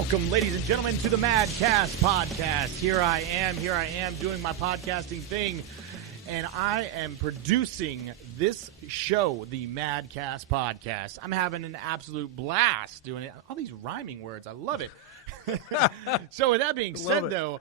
Welcome, ladies and gentlemen, to the MadCast podcast. Here I am doing my podcasting thing, and I am producing this show, the MadCast podcast. I'm having an absolute blast doing it. All these rhyming words, I love it. So with that being said, though,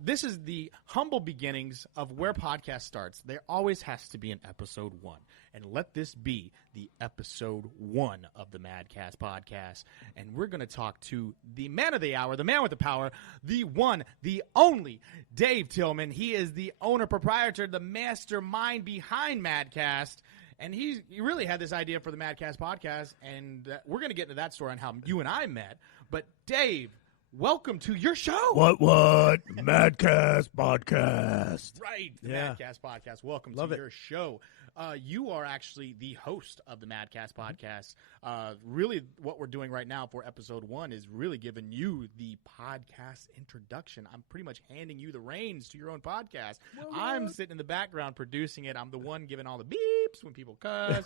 this is the humble beginnings of where podcast starts. There always has to be an episode 1. And let this be the episode 1 of the MadCast podcast. And we're going to talk to the man of the hour, the man with the power, the one, the only, Dave Tillman. He is the owner, proprietor, the mastermind behind MadCast. And he really had this idea for the MadCast podcast. And we're going to get into that story on how you and I met. But Dave, welcome to your show. What? MadCast podcast. Right. The Yeah. MadCast podcast. Welcome Love to it. your show. You are actually the host of the MadCast podcast. Really, what we're doing right now for episode 1 is really giving you the podcast introduction. I'm pretty much handing you the reins to your own podcast. I'm sitting in the background producing it. I'm the one giving all the beeps when people cuss.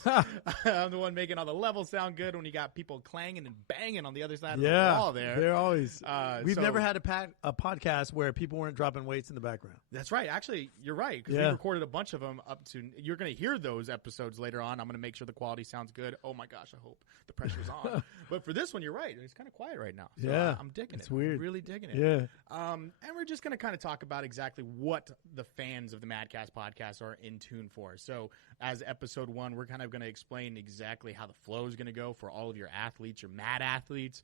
I'm the one making all the levels sound good when you got people clanging and banging on the other side of the wall there. They're always. We've so- never had a podcast where people weren't dropping weights in the background. That's right. Actually, you're right, because we recorded a bunch of them up to – you're going to hear those episodes later on. I'm going to make sure the quality sounds good. Oh, my gosh, I hope the pressure's on. But for this one, you're right. It's kind of quiet right now. So I'm digging it. It's weird. I'm really digging it. Yeah. And we're just going to kind of talk about exactly what the fans of the MadCast podcast are in tune for. So as episode 1, we're kind of going to explain exactly how the flow is going to go for all of your athletes, your MAD athletes,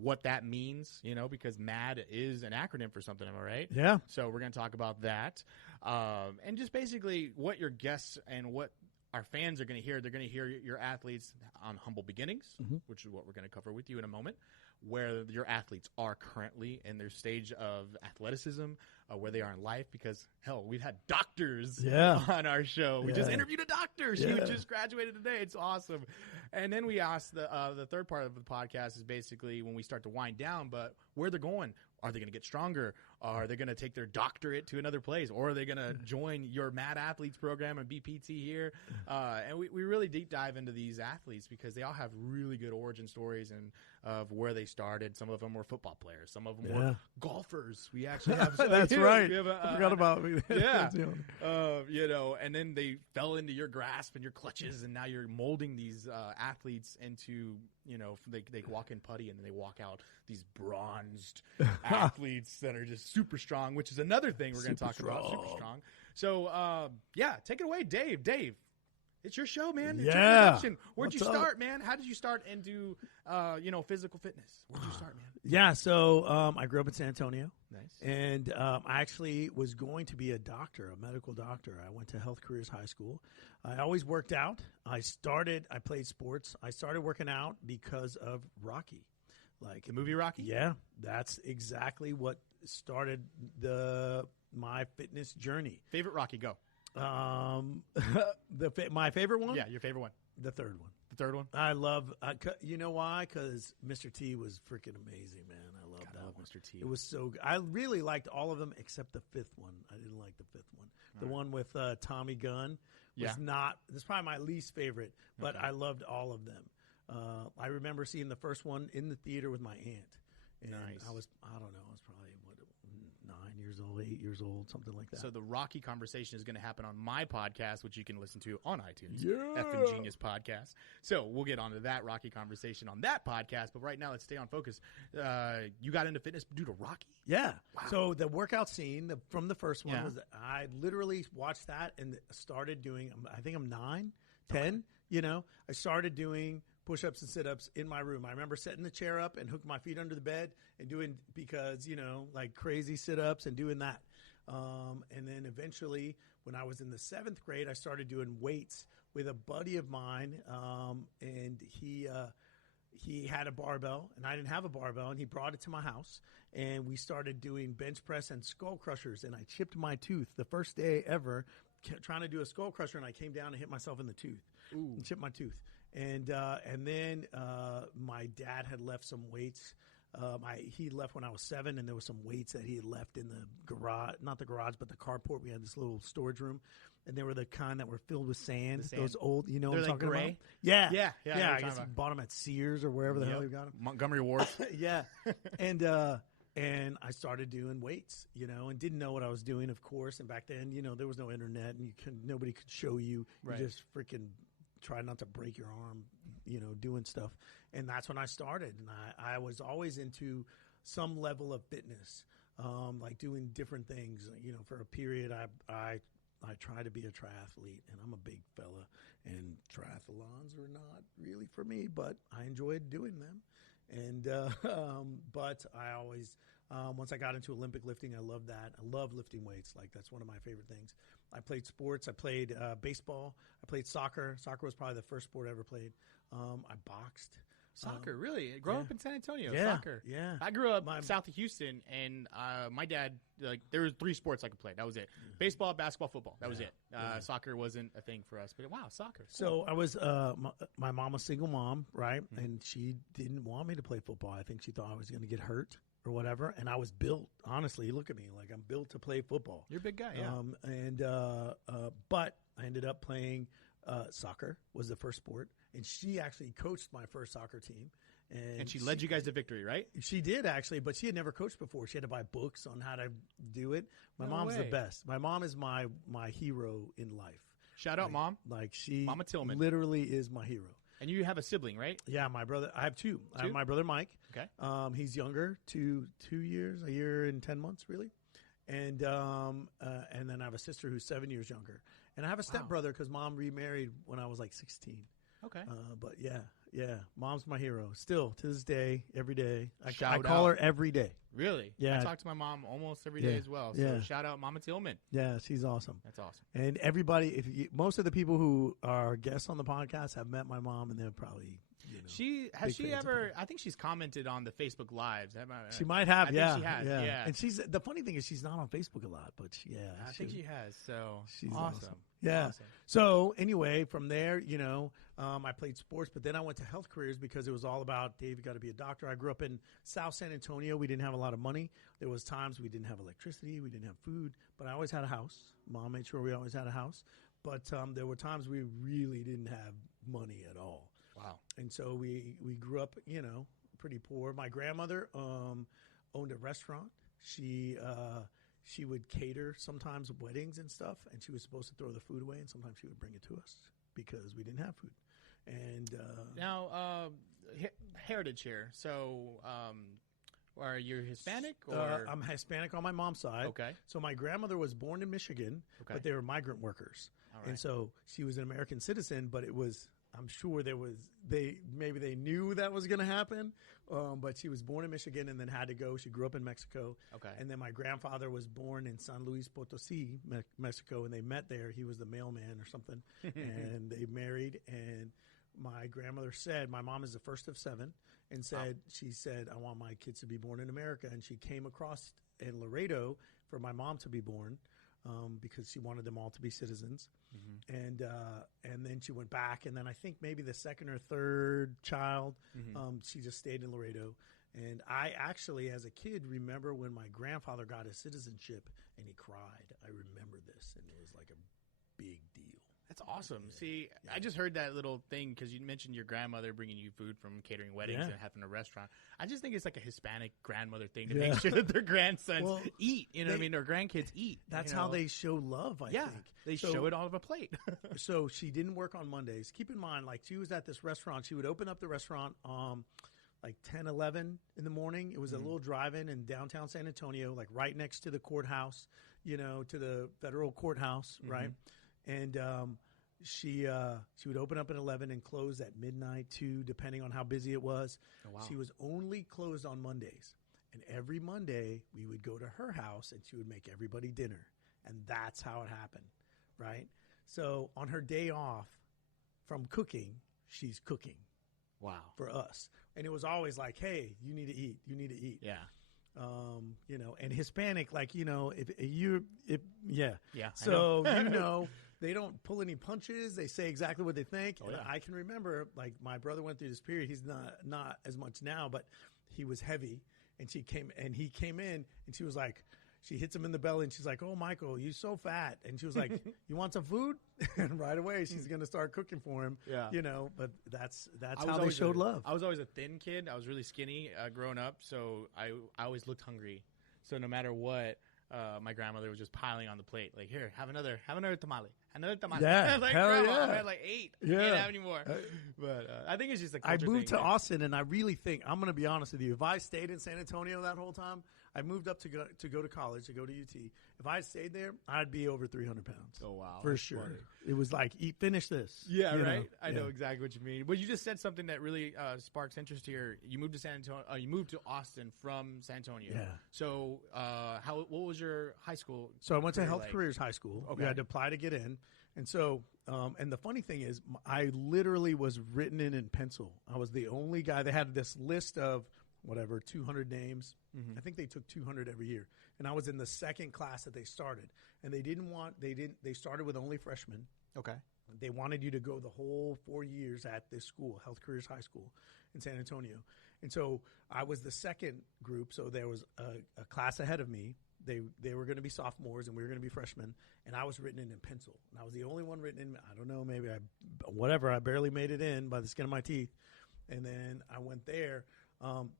what that means, because MAD is an acronym for something, am I right? Yeah. So we're going to talk about that. And just basically what your guests and what our fans are going to hear. They're going to hear your athletes on humble beginnings, which is what we're going to cover with you in a moment, where your athletes are currently in their stage of athleticism, where they are in life, because, hell, we've had doctors on our show. We just interviewed a doctor. She just graduated today. It's awesome. And then we asked the third part of the podcast is basically when we start to wind down, but where they're going. Are they going to get stronger? Are they going to take their doctorate to another place? Or are they going to join your Mad Athletes program and be PT here? And we really deep dive into these athletes because they all have really good origin stories and of where they started. Some of them were football players. Some of them were golfers. We actually have some. That's right. I forgot about me. Yeah. And then they fell into your grasp and your clutches, and now you're molding these athletes into, they walk in putty and then they walk out these bronzed athletes that are just super strong, which is another thing we're going to talk about. Super strong. So, take it away, Dave. Dave, it's your show, man. It's your introduction. Where'd you start, man? How did you start into, physical fitness? Where'd you start, man? Yeah, so I grew up in San Antonio. Nice. And I actually was going to be a doctor, a medical doctor. I went to Health Careers High School. I always worked out. I played sports. I started working out because of Rocky. Like the movie Rocky? Yeah, that's exactly what started my fitness journey. Favorite Rocky, go. My favorite one? Yeah, your favorite one. The third one. The third one? I love, you know why? Because Mr. T was freaking amazing, man. I love that one. Mr. T. It was so good. I really liked all of them except the fifth one. I didn't like the fifth one. The one with Tommy Gunn was that's probably my least favorite, but I loved all of them. I remember seeing the first one in the theater with my aunt. And nice. I was probably 9 years old, 8 years old, something like that. So the Rocky conversation is going to happen on my podcast, which you can listen to on iTunes. Yeah. Effing Genius Podcast. So we'll get onto that Rocky conversation on that podcast. But right now, let's stay on focus. You got into fitness due to Rocky? Yeah. Wow. So the workout scene from the first one was I literally watched that and started doing, I think I'm 9, 10, I started doing push-ups and sit-ups in my room. I remember setting the chair up and hooking my feet under the bed and doing, because, like crazy sit-ups and doing that. And then eventually when I was in the 7th grade, I started doing weights with a buddy of mine. And he had a barbell and I didn't have a barbell, and he brought it to my house and we started doing bench press and skull crushers, and I chipped my tooth the first day ever trying to do a skull crusher, and I came down and hit myself in the tooth. And chipped my tooth. And then my dad had left some weights He left when I was 7, and there was some weights that he had left in the garage, not the garage, but the carport. We had this little storage room, and they were the kind that were filled with sand. Those old, you know, they're what I'm like talking gray. about? Yeah. I guess about. he bought them at Sears or wherever the hell he got them. Montgomery Ward. Yeah, and I started doing weights, you know, and didn't know what I was doing, of course. And back then, you know, there was no internet, and nobody could show you. Right. You just freaking try not to break your arm, you know, doing stuff. And that's when I started. And I was always into some level of fitness, like doing different things. You know, for a period, I tried to be a triathlete, and I'm a big fella, and triathlons are not really for me, but I enjoyed doing them. And but I always, once I got into Olympic lifting, I loved that. I love lifting weights. Like, that's one of my favorite things. I played sports. I played baseball. I played soccer. Soccer was probably the first sport I ever played. I boxed. Soccer, really? Growing up in San Antonio, Yeah, soccer. yeah. I grew up south of Houston, and my dad, like, there were 3 sports I could play. That was it. Baseball, basketball, football. That was it. Soccer wasn't a thing for us. But, wow, soccer. So I was my mom was a single mom, right? Mm-hmm. And she didn't want me to play football. I think she thought I was going to get hurt or whatever. And I was built, honestly, look at me, like I'm built to play football. You're a big guy, yeah. But I ended up playing soccer was the first sport. And she actually coached my first soccer team. And she led you guys to victory, right? She did, actually, but she had never coached before. She had to buy books on how to do it. My mom's the best. My mom is my hero in life. Shout out, Mom. Like, she Mama Tillman literally is my hero. And you have a sibling, right? Yeah, my brother. I have 2. I have my brother Mike. Okay. He's younger, 2 years, a year and 10 months, really. And then I have a sister who's 7 years younger. And I have a stepbrother because Mom remarried when I was like 16. Okay. But yeah. Mom's my hero. Still, to this day, every day. I Shout call out. her every day. Really? Yeah. I talk to my mom almost every day as well. So shout out Mama Tillman. Yeah, she's awesome. That's awesome. And everybody, most of the people who are guests on the podcast have met my mom, and they're probably, you know. Has she ever, I think she's commented on the Facebook Lives. She might have, I think she has, yeah. And the funny thing is she's not on Facebook a lot, but I think she has, so she's awesome. Yeah. Awesome. So anyway, from there, you know, I played sports, but then I went to health careers because it was all about, Dave, you got to be a doctor. I grew up in South San Antonio. We didn't have a lot of money. There was times we didn't have electricity. We didn't have food, but I always had a house. Mom made sure we always had a house. But there were times we really didn't have money at all. Wow. And so we grew up, you know, pretty poor. My grandmother owned a restaurant. She would cater sometimes weddings and stuff, and she was supposed to throw the food away, and sometimes she would bring it to us because we didn't have food. And now, heritage here. So, are you Hispanic? Or I'm Hispanic on my mom's side. Okay. So my grandmother was born in Michigan, but they were migrant workers, and so she was an American citizen. But it was, I'm sure maybe they knew that was going to happen, but she was born in Michigan and then had to go. She grew up in Mexico. Okay. And then my grandfather was born in San Luis Potosí, Mexico, and they met there. He was the mailman or something, and they married. And my grandmother said, my mom is the first of 7, and she said, I want my kids to be born in America. And she came across in Laredo for my mom to be born. Because she wanted them all to be citizens, and then she went back, and then I think maybe the second or third child, she just stayed in Laredo. And I actually, as a kid, remember when my grandfather got his citizenship, and he cried. I remember this, and it was like a big deal. That's awesome. See, I just heard that little thing because you mentioned your grandmother bringing you food from catering weddings and having a restaurant. I just think it's like a Hispanic grandmother thing to make sure that their grandsons eat. You know what I mean? Their grandkids eat. That's how they show love, I think. They show it all over a plate. So she didn't work on Mondays. Keep in mind, like, she was at this restaurant. She would open up the restaurant like 10, 11 in the morning. It was a little drive-in in downtown San Antonio, like right next to the courthouse, you know, to the federal courthouse, right? And she would open up at 11 and close at midnight, 2, depending on how busy it was. Oh, wow. She was only closed on Mondays. And every Monday, we would go to her house, and she would make everybody dinner. And that's how it happened, right? So on her day off from cooking, she's cooking. Wow. For us. And it was always like, hey, you need to eat. You need to eat. Yeah. You know, and Hispanic, like, you know, Yeah. So, you know, they don't pull any punches. They say exactly what they think. And I can remember, like, my brother went through this period. He's not as much now, but he was heavy, and he came in, and she was like, she hits him in the belly, and she's like, "Oh, Michael, you're so fat." And she was like, "You want some food?" And right away, she's going to start cooking for him. Yeah. You know, but that's how they showed love. I was always a thin kid. I was really skinny growing up, so I always looked hungry. So no matter what, my grandmother was just piling on the plate. Like, here, have another tamale. Another tamale. Yeah, I was like, hell Grandma, yeah. I had like 8. Yeah. Can't have any more. But I think it's just a culture I moved thing, to man. Austin, and I really think, I'm going to be honest with you, if I stayed in San Antonio that whole time, I moved up to go to college, to go to UT. If I had stayed there, I'd be over 300 pounds. Oh, wow. For That's sure. funny. It was like, finish this. Yeah, you right. know? I know exactly what you mean. But you just said something that really sparks interest here. You moved to San Antonio. You moved to Austin from San Antonio. Yeah. So, what was your high school? So I went to Health like? Careers High School. Okay. We had to apply to get in. And so, and the funny thing is, I literally was written in pencil. I was the only guy. They had this list of 200 names. Mm-hmm. I think they took 200 every year. And I was in the second class that they started. And they started with only freshmen. Okay. They wanted you to go the whole 4 years at this school, Health Careers High School in San Antonio. And so I was the second group. So there was a class ahead of me. They were going to be sophomores and we were going to be freshmen. And I was written in pencil. And I was the only one written in, I don't know, maybe I barely made it in by the skin of my teeth. And then I went there.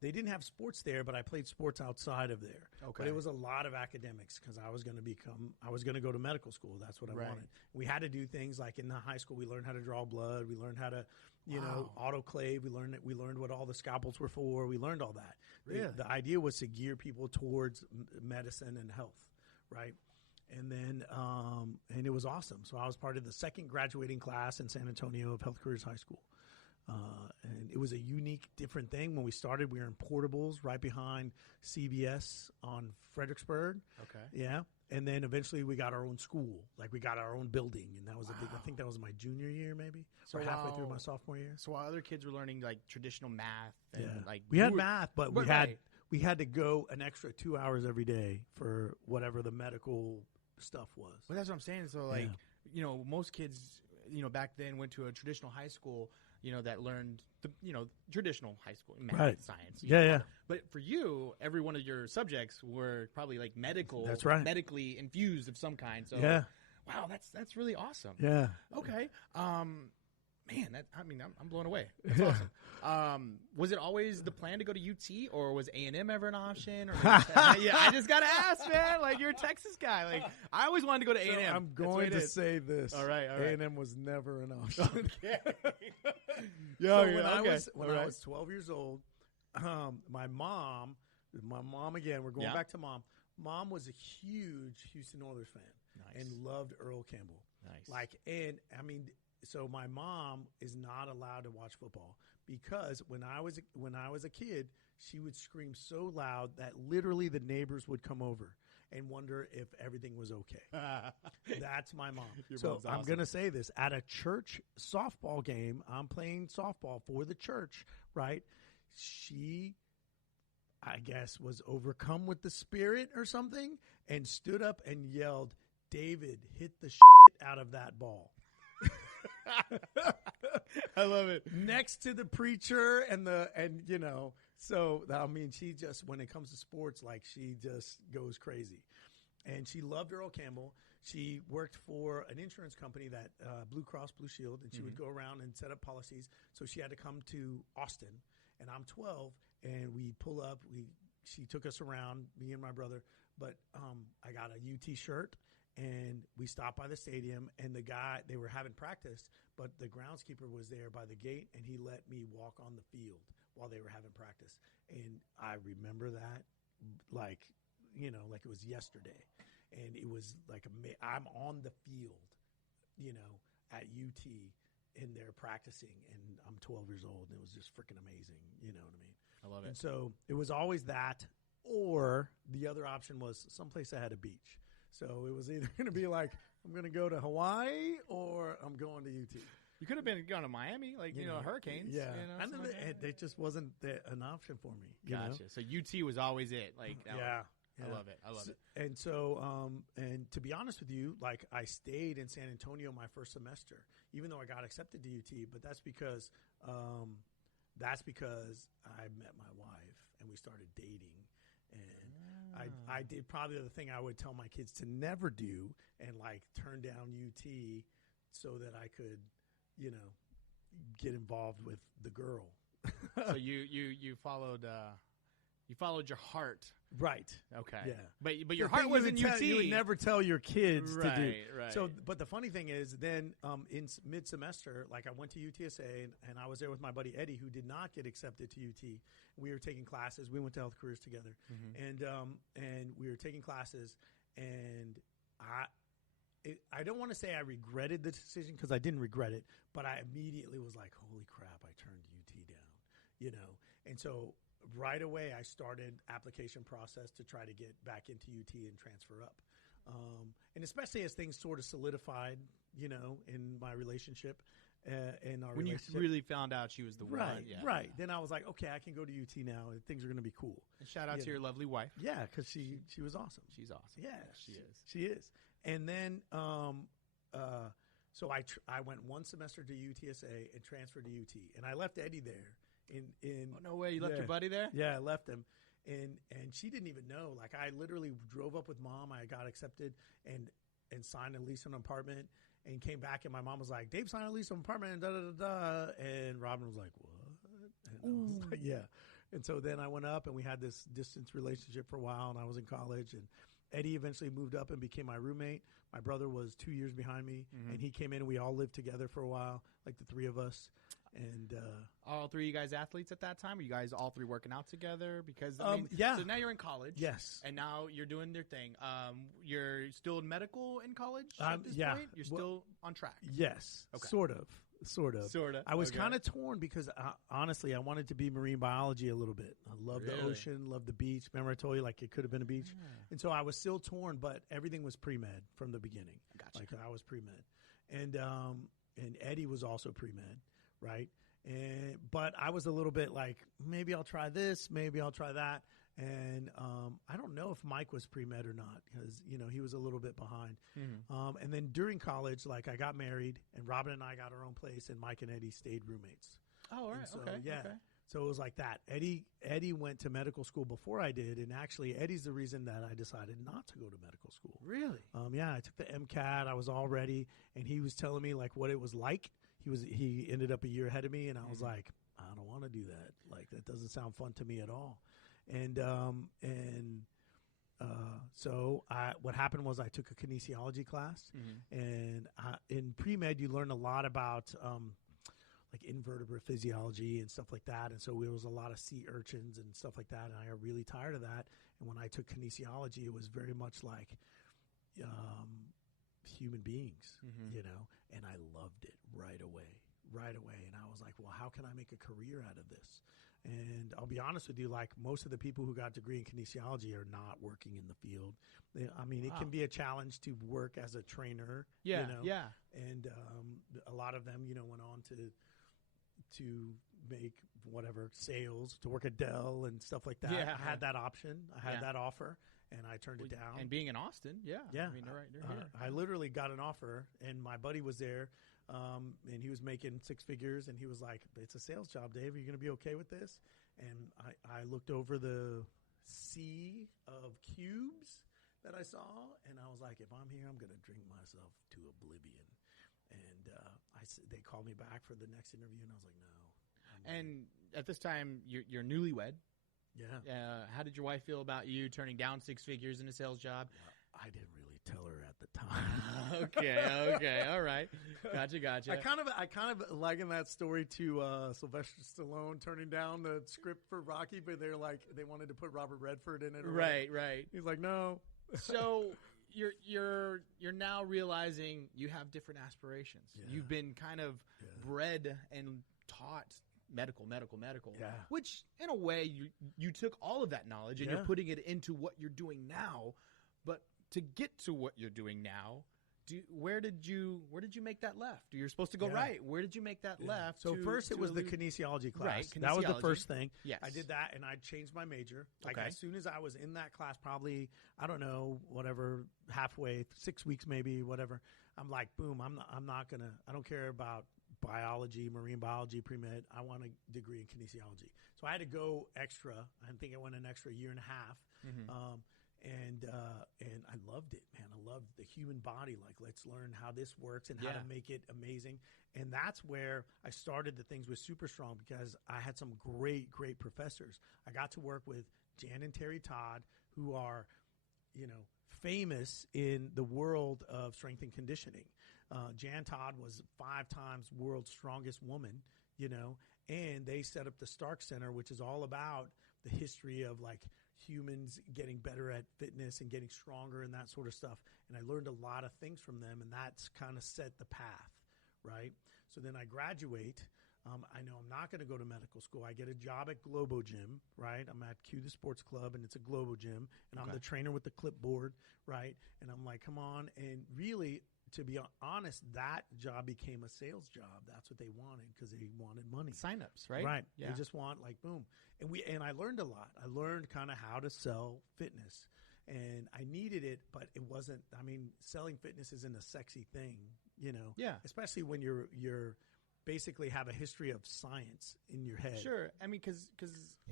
They didn't have sports there, but I played sports outside of there. Okay. But it was a lot of academics because I was going to go to medical school. That's what I wanted. We had to do things like in the high school, we learned how to draw blood. We learned how to, autoclave. We learned what all the scalpels were for. We learned all that. Really? The idea was to gear people towards medicine and health, right? And then, and it was awesome. So I was part of the second graduating class in San Antonio of Health Careers High School. And it was a unique, different thing. When we started, we were in portables right behind CBS on Fredericksburg. Okay. Yeah. And then eventually we got our own school. Like we got our own building. And that was a big, I think that was my junior year maybe. Or halfway through my sophomore year. So while other kids were learning like traditional math and like we had math, but right. we had to go an extra 2 hours every day for whatever the medical stuff was. Well, that's what I'm saying. So like, most kids, back then went to a traditional high school, that learned the, traditional high school math, science. Yeah. But for you, every one of your subjects were probably like medical. That's right. Medically infused of some kind. So wow, that's really awesome. Yeah. Okay. Man, I'm blown away. That's awesome. Was it always the plan to go to UT, or was A&M ever an option? Or I just gotta ask, man. Like, you're a Texas guy. Like, I always wanted to go to A&M. So I'm going to say this. All right. A&M was never an option. Okay. When I was 12 years old, my mom again. We're going back to mom. Mom was a huge Houston Oilers fan and loved Earl Campbell. Nice. So my mom is not allowed to watch football because when I was a kid, she would scream so loud that literally the neighbors would come over and wonder if everything was okay. That's my mom. So I'm going to say this. At a church softball game, I'm playing softball for the church, right? She, I guess, was overcome with the spirit or something and stood up and yelled, "David, hit the shit out of that ball." I love it. Next to the preacher she just, when it comes to sports, like she just goes crazy. And she loved Earl Campbell. She worked for an insurance company that Blue Cross Blue Shield, and she would go around and set up policies. So she had to come to Austin, and I'm 12, and we pull up. She took us around, me and my brother. But I got a UT shirt. And we stopped by the stadium, and they were having practice, but the groundskeeper was there by the gate, and he let me walk on the field while they were having practice. And I remember that like it was yesterday. And it was like, I'm on the field, at UT, and they're practicing, and I'm 12 years old, and it was just freaking amazing. You know what I mean? I love it. And so it was always that, or the other option was someplace that had a beach. So it was either going to be like, I'm going to go to Hawaii or I'm going to UT. You could have been going to Miami, Hurricanes. Yeah. And then it just wasn't an option for me. Gotcha. So UT was always it. Yeah. I love it. And so, and to be honest with you, like I stayed in San Antonio my first semester, even though I got accepted to UT, but that's because I met my wife and we started dating. And I did probably the thing I would tell my kids to never do, and like turn down UT so that I could, get involved with the girl. So you followed your heart. Right. Okay. Yeah. But your heart wasn't UT. You would never tell your kids to do. Right. So, but the funny thing is, then in mid-semester, like I went to UTSA and I was there with my buddy Eddie, who did not get accepted to UT. We were taking classes. We went to health careers together, and we were taking classes. And I don't want to say I regretted the decision, because I didn't regret it, but I immediately was like, "Holy crap! I turned UT down," And so right away, I started application process to try to get back into UT and transfer up. And especially as things sort of solidified, in my relationship, in our when relationship. You really found out she was the one. Yeah. Right. Then I was like, okay, I can go to UT now, and things are going to be cool. And shout out to your lovely wife. Yeah, because she was awesome. She's awesome. Yeah, she is. She is. And then, so I went one semester to UTSA and transferred to UT, and I left Eddie there. Oh, no way! You left your buddy there? Yeah, I left him, and she didn't even know. Like, I literally drove up with Mom. I got accepted and signed a lease on an apartment, and came back, and my mom was like, "Dave signed a lease on an apartment," and da da da da. And Robin was like, "What?" And I was like, "Yeah." And so then I went up, and we had this distance relationship for a while, and I was in college, and Eddie eventually moved up and became my roommate. My brother was 2 years behind me, and he came in, and we all lived together for a while, like the three of us. And all three of you guys athletes at that time? Are you guys all three working out together? Because yeah. So now you're in college. Yes. And now you're doing their thing. You're still in medical in college at this point? You're still on track? Yes. Okay. Sort of. I was kind of torn because, honestly, I wanted to be marine biology a little bit. I love the ocean, love the beach. Remember I told you, like, it could have been a beach? Yeah. And so I was still torn, but everything was pre-med from the beginning. Gotcha. Like, I was pre-med. And Eddie was also pre-med, right? But I was a little bit like, maybe I'll try this, maybe I'll try that. And I don't know if Mike was pre-med or not, because, he was a little bit behind. And then during college, like, I got married, and Robin and I got our own place, and Mike and Eddie stayed roommates. Oh, all right. So, okay. Yeah. Okay. So it was like that. Eddie went to medical school before I did, and actually Eddie's the reason that I decided not to go to medical school. Really? Yeah, I took the MCAT. I was all ready, and he was telling me, like, what it was like. He ended up a year ahead of me, and I was like, I don't want to do that. Like, that doesn't sound fun to me at all. So what happened was I took a kinesiology class, and in pre-med you learn a lot about like invertebrate physiology and stuff like that. And so there was a lot of sea urchins and stuff like that, and I got really tired of that. And when I took kinesiology, it was very much like human beings, and I loved it right away. And I was like, well, how can I make a career out of this? And I'll be honest with you, like, most of the people who got a degree in kinesiology are not working in the field. It can be a challenge to work as a trainer. Yeah. And a lot of them, went on to make whatever sales, to work at Dell and stuff like that. Yeah. I had that option. I had that offer, and I turned it down. And being in Austin, yeah. Yeah. I mean, they're here. I literally got an offer, and my buddy was there, and he was making six figures, and he was like, it's a sales job, Dave. Are you going to be okay with this? And I looked over the sea of cubes that I saw, and I was like, if I'm here, I'm going to drink myself to oblivion. And they called me back for the next interview, and I was like, no. And at this time, you're newlywed. Yeah. How did your wife feel about you turning down six figures in a sales job? I didn't really tell her at the time. Okay, all right, gotcha. I kind of liken that story to Sylvester Stallone turning down the script for Rocky, but they wanted to put Robert Redford in it. Right. He's like, no. So you're now realizing you have different aspirations. Yeah. You've been kind of bred and taught medical. Yeah. Which, in a way, you took all of that knowledge and you're putting it into what you're doing now. But to get to what you're doing now, where did you make that left? You're supposed to go right. Where did you make that left? So first it was the kinesiology class. Right, that was the first thing. Yes. I did that, and I changed my major. Like, as soon as I was in that class, probably, I don't know, whatever, halfway, 6 weeks maybe, whatever, I'm like, boom, I'm not going to, I don't care about biology, marine biology, pre-med. I want a degree in kinesiology. So I had to go extra. I think I went an extra year and a half. And I loved it, man. I loved the human body. Like, let's learn how this works and how to make it amazing. And that's where I started the things with Super Strong, because I had some great professors. I got to work with Jan and Terry Todd, who are, famous in the world of strength and conditioning. Jan Todd was 5 times world's strongest woman, and they set up the Stark Center, which is all about the history of like humans getting better at fitness and getting stronger and that sort of stuff. And I learned a lot of things from them, and that's kind of set the path, right? So then I graduate. I know I'm not going to go to medical school. I get a job at Globo Gym, right? I'm at Q the Sports Club, and it's a Globo Gym, and I'm the trainer with the clipboard, right? And I'm like, come on. And really, to be honest, that job became a sales job. That's what they wanted, because they wanted money. Sign-ups, right? Right. Yeah. They just want like boom. And I learned a lot. I learned kind of how to sell fitness. And I needed it, but it wasn't. I mean, selling fitness isn't a sexy thing, Yeah. Especially when you're basically have a history of science in your head. Sure. I mean, because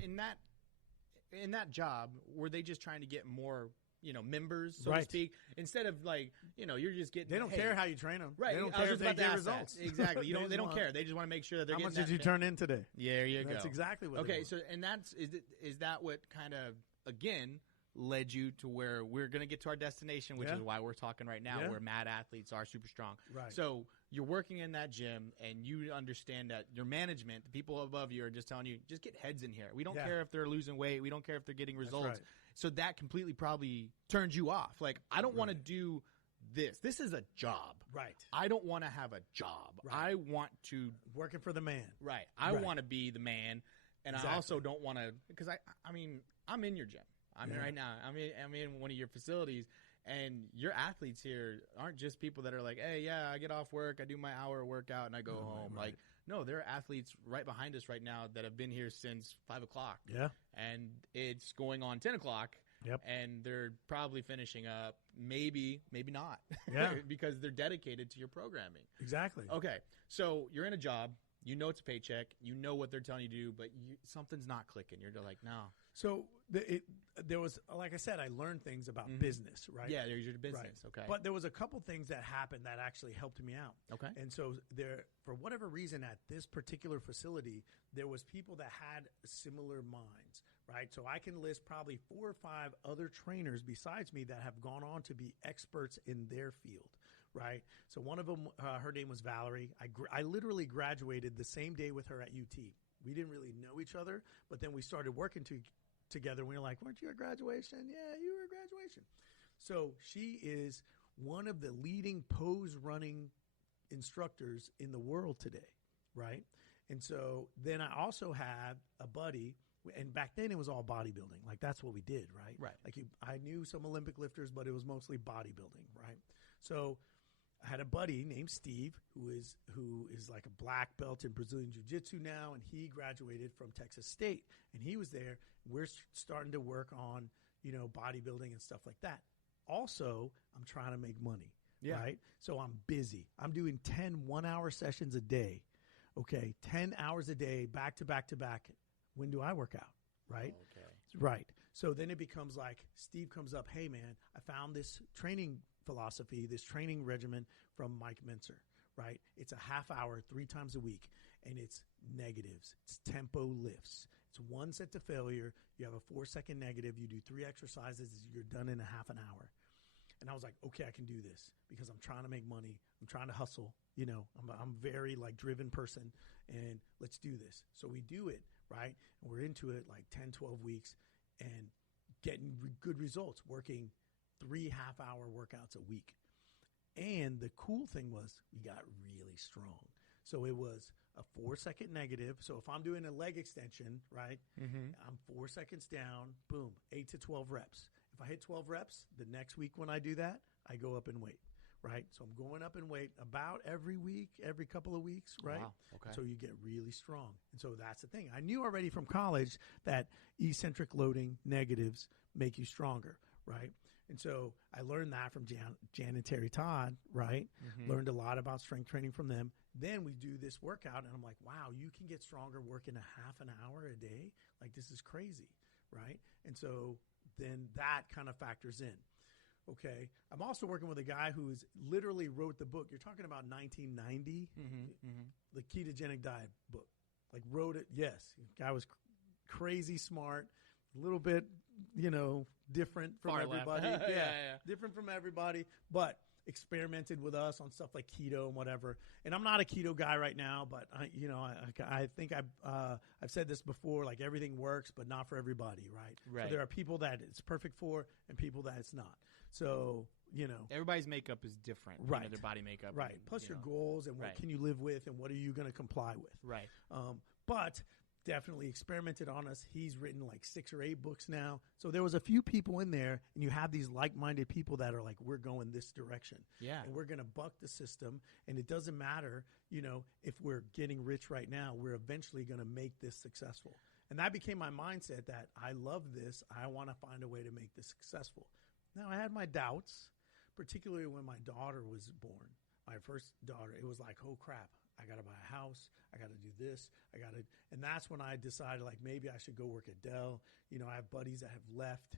in that job, were they just trying to get more, members, so to speak, instead of like, you're just getting. They don't care how you train them, right? They don't I was care just if they about to get ask results. that. Exactly. They don't care. They just want to make sure that they're how getting. How much did you turn in today? Yeah, there you go. That's exactly what. Okay, so and is that what kind of again led you to where we're going to get to our destination, which is why we're talking right now, where mad athletes are super strong. Right. So you're working in that gym, and you understand that your management, the people above you, are just telling you, just get heads in here. We don't care if they're losing weight. We don't care if they're getting results. Right. So that completely probably turns you off. Like, I don't want to do this. This is a job. Right. I don't want to have a job. Right. I want to working for the man. Right. I want to be the man, and I also don't want to, because I mean, I'm in your gym. I'm in right now. I'm in one of your facilities, and your athletes here aren't just people that are like, hey, yeah, I get off work, I do my hour workout, and I go home. Right. Like, no, there are athletes right behind us right now that have been here since 5 o'clock. Yeah. And it's going on 10 o'clock. Yep. And they're probably finishing up, maybe not. Yeah. Because they're dedicated to your programming. Exactly. Okay. So you're in a job. You know it's a paycheck. You know what they're telling you to do, but something's not clicking. You're like, no. So there was, like I said, I learned things about business, right? Yeah, there's your business. Right. Okay. But there was a couple things that happened that actually helped me out. Okay. And so there, for whatever reason, at this particular facility, there was people that had similar minds, right? So I can list probably 4 or 5 other trainers besides me that have gone on to be experts in their field, right? So one of them, her name was Valerie. I literally graduated the same day with her at UT. We didn't really know each other, but then we started working together. We were like, weren't you at graduation? Yeah, you were at graduation. So she is one of the leading pose running instructors in the world today, right? And so then I also had a buddy, and back then it was all bodybuilding. Like, that's what we did, right? Right. Like, I knew some Olympic lifters, but it was mostly bodybuilding, right? So I had a buddy named Steve who is like a black belt in Brazilian Jiu-Jitsu now, and he graduated from Texas State, and he was there. We're starting to work on, bodybuilding and stuff like that. Also, I'm trying to make money, right? So I'm busy. I'm doing 10 one-hour sessions a day, okay? 10 hours a day, back to back to back. When do I work out, right? Okay. Right. So then it becomes like Steve comes up, hey, man, I found this training philosophy, this training regimen from Mike Mentzer, right? It's a half hour, 3 times a week, and it's negatives. It's tempo lifts. It's 1 set to failure. You have a 4-second negative. You do 3 exercises. You're done in a half an hour. And I was like, okay, I can do this because I'm trying to make money. I'm trying to hustle. I'm a very driven person, and let's do this. So we do it, right? And we're into it like 10, 12 weeks and getting good results, working 3 half-hour workouts a week. And the cool thing was we got really strong. So it was a 4-second negative. So if I'm doing a leg extension, right, I'm 4 seconds down, boom, 8 to 12 reps. If I hit 12 reps, the next week when I do that, I go up in weight, right? So I'm going up in weight about every week, every couple of weeks, right? Wow. Okay. So you get really strong. And so that's the thing. I knew already from college that eccentric loading negatives make you stronger, right? And so I learned that from Jan and Terry Todd, right? Learned a lot about strength training from them. Then we do this workout, and I'm like, wow, you can get stronger working a half an hour a day? Like, this is crazy, right? And so then that kind of factors in. Okay. I'm also working with a guy who's literally wrote the book. You're talking about 1990, the ketogenic diet book. Like, wrote it. Yes. Guy was crazy smart, a little bit, different from Far everybody. left. Yeah, Yeah. different from everybody, but experimented with us on stuff like keto and whatever. And I'm not a keto guy right now, but I think I've said this before, like, everything works, but not for everybody, right? So there are people that it's perfect for and people that it's not. So, everybody's makeup is different. Right. Their body makeup. Right. And, Plus your goals and what can you live with and what are you going to comply with. Right. But definitely experimented on us. He's written like 6 or 8 books now. So there was a few people in there, and you have these like-minded people that are like, we're going this direction. Yeah. And we're going to buck the system. And it doesn't matter, if we're getting rich right now, we're eventually going to make this successful. And that became my mindset that I love this. I want to find a way to make this successful. Now, I had my doubts, particularly when my daughter was born. My first daughter, it was like, oh, crap. I got to buy a house. I got to do this. And that's when I decided, like, maybe I should go work at Dell. I have buddies that have left,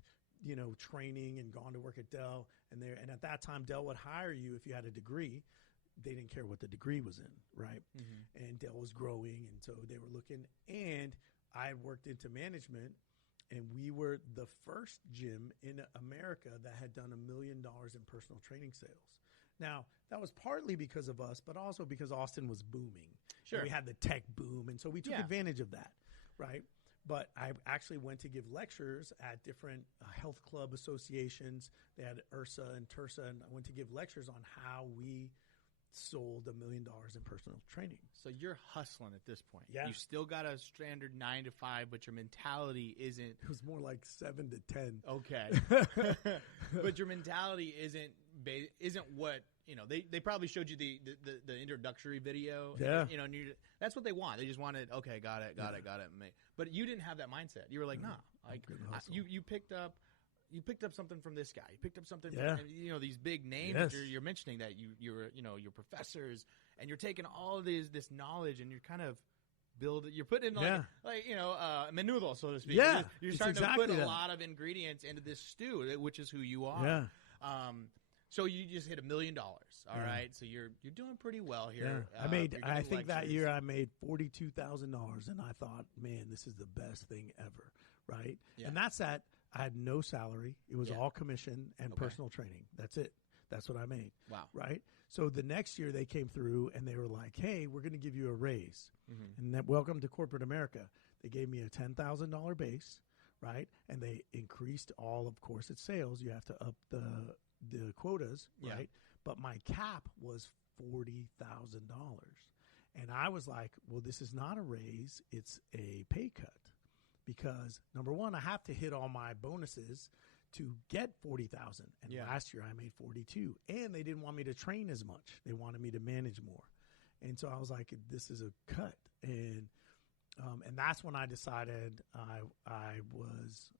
training and gone to work at Dell. And at that time, Dell would hire you if you had a degree. They didn't care what the degree was in, right? And Dell was growing, and so they were looking. And I worked into management, and we were the first gym in America that had done $1 million in personal training sales. Now, that was partly because of us, but also because Austin was booming. Sure. And we had the tech boom, and so we took advantage of that, right? But I actually went to give lectures at different health club associations. They had IRSA and TERSA, and I went to give lectures on how we sold $1 million in personal training. So you're hustling at this point. Yeah. You still got a standard 9 to 5, but your mentality isn't. It was more like 7 to 10. Okay. But your mentality isn't what, they probably showed you the introductory video. Yeah. And that's what they want. They just wanted, okay, got it. But you didn't have that mindset. You were like, nah. Like, you picked up something from this guy. You picked up something from, these big names that you're mentioning that you're your professors, and you're taking all of this knowledge and you're kind of you're putting in menudo, so to speak. Yeah. You're starting to put a lot of ingredients into this stew, which is who you are. Yeah. So you just hit $1 million. All right. So you're doing pretty well here. Yeah. I think that year I made $42,000, and I thought, man, this is the best thing ever. Right. Yeah. And that's that. I had no salary. It was all commission and personal training. That's it. That's what I made. Wow. Right. So the next year they came through and they were like, hey, we're going to give you a raise. And welcome to corporate America. They gave me a $10,000 base. Right. And they increased all, of course, its sales. You have to up the quotas. Yeah. Right. But my cap was $40,000. And I was like, well, this is not a raise. It's a pay cut. Because, number one, I have to hit all my bonuses to get $40,000. And last year I made $42,000. And they didn't want me to train as much. They wanted me to manage more. And so I was like, this is a cut. And that's when I decided I was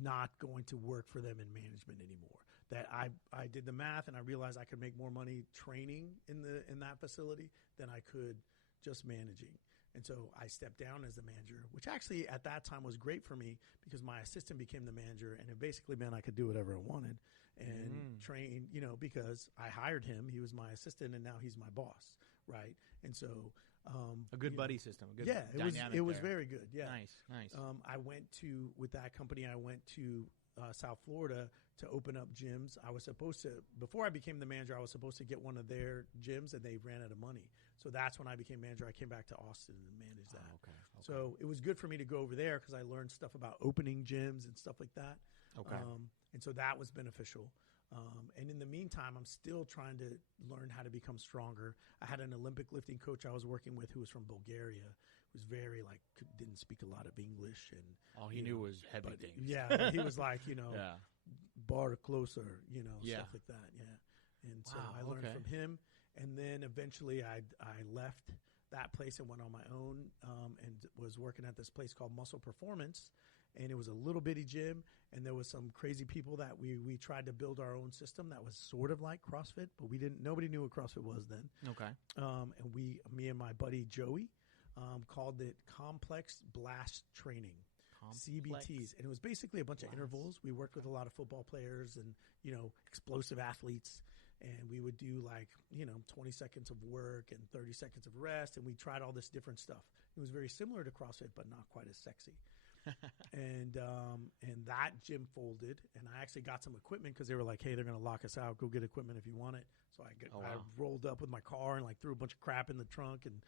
not going to work for them in management anymore. That I did the math and I realized I could make more money training in that facility than I could just managing. And so I stepped down as the manager, which actually at that time was great for me because my assistant became the manager, and it basically meant I could do whatever I wanted and train, because I hired him. He was my assistant, and now he's my boss, right? And so a good buddy system, a good dynamic. It was very good. Yeah, nice. I went with that company. I went to South Florida to open up gyms. I was supposed to, before I became the manager, I was supposed to get one of their gyms, and they ran out of money. So that's when I became manager. I came back to Austin and managed that. Okay. So it was good for me to go over there because I learned stuff about opening gyms and stuff like that. Okay. And so that was beneficial. And in the meantime, I'm still trying to learn how to become stronger. I had an Olympic lifting coach I was working with who was from Bulgaria, who was very didn't speak a lot of English, and all he knew was heavy things. Yeah, he was like, bar closer, stuff like that. Yeah. And so I learned from him. And then eventually I left that place and went on my own and was working at this place called Muscle Performance. and it was a little bitty gym, and there was some crazy people that we tried to build our own system that was sort of like CrossFit, but nobody knew what CrossFit was then. Okay. And me and my buddy Joey called it Complex Blast Training. CBTs, and it was basically a bunch of intervals. We worked with a lot of football players and explosive athletes, and we would do 20 seconds of work and 30 seconds of rest, and we tried all this different stuff. It was very similar to CrossFit, but not quite as sexy. and that gym folded, and I actually got some equipment because they were like, "Hey, they're going to lock us out. Go get equipment if you want it." So I rolled up with my car and threw a bunch of crap in the trunk, and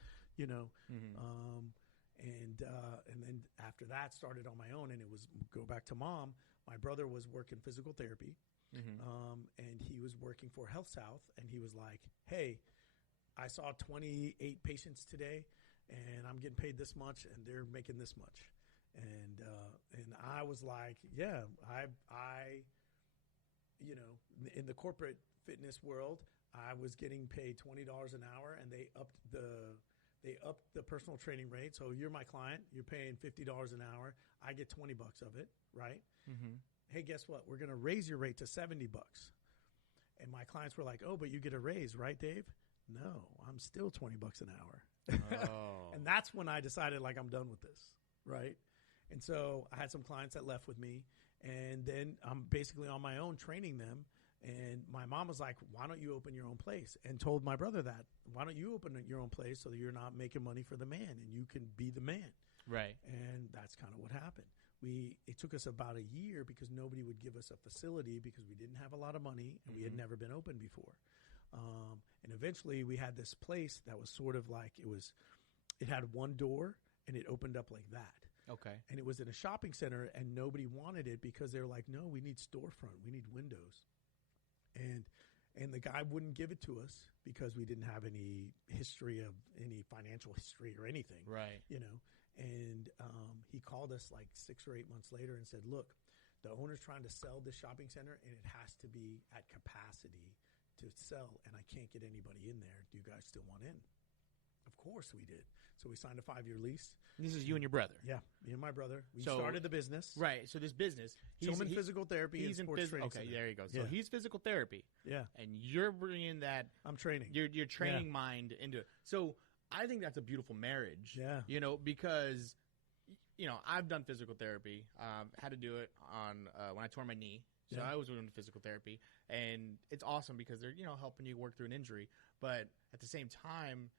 and then after that started on my own, and it was go back to mom. My brother was working physical therapy, and he was working for Health South, and he was like, "Hey, I saw 28 patients today, and I'm getting paid this much, and they're making this much." And I was like, "Yeah, I in the corporate fitness world, I was getting paid $20 an hour, and they upped the personal training rate. So you're my client. You're paying $50 an hour. I get $20 of it, right? Mm-hmm. Hey, guess what? We're going to raise your rate to $70. And my clients were like, "Oh, but you get a raise, right, Dave?" "No, I'm still $20 an hour." Oh. And that's when I decided, I'm done with this, right? And so I had some clients that left with me, and then I'm basically on my own training them. And my mom was like, "Why don't you open your own place?" And told my brother that. "Why don't you open your own place so that you're not making money for the man and you can be the man?" Right. And that's kind of what happened. It took us about a year because nobody would give us a facility because we didn't have a lot of money and we had never been open before. And eventually we had this place that was sort of it had one door and it opened up like that. Okay. And it was in a shopping center and nobody wanted it because they were like, "No, we need storefront. We need windows." And the guy wouldn't give it to us because we didn't have any history of any financial history or anything. Right. And he called us 6 or 8 months later and said, "Look, the owner's trying to sell this shopping center and it has to be at capacity to sell, and I can't get anybody in there. Do you guys still want in?" Of course we did. So we signed a 5-year lease. This is you and your brother. Yeah, me and my brother. We started the business. Right. So this business, Tillman Physical Therapy he's and Sports Training Okay, Center. there you go. So he's physical therapy. Yeah. And you're bringing that. I'm training. Your training mind into it. So I think that's a beautiful marriage. Yeah. Because, I've done physical therapy. Had to do it when I tore my knee. So I was doing physical therapy. And it's awesome because they're, helping you work through an injury. But at the same time,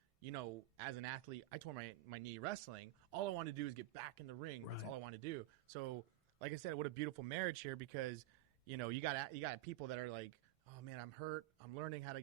as an athlete, I tore my knee wrestling. All I want to do is get back in the ring. Right. That's all I want to do. So, like I said, what a beautiful marriage here because, you got people that are like, "Oh man, I'm hurt. I'm learning how to,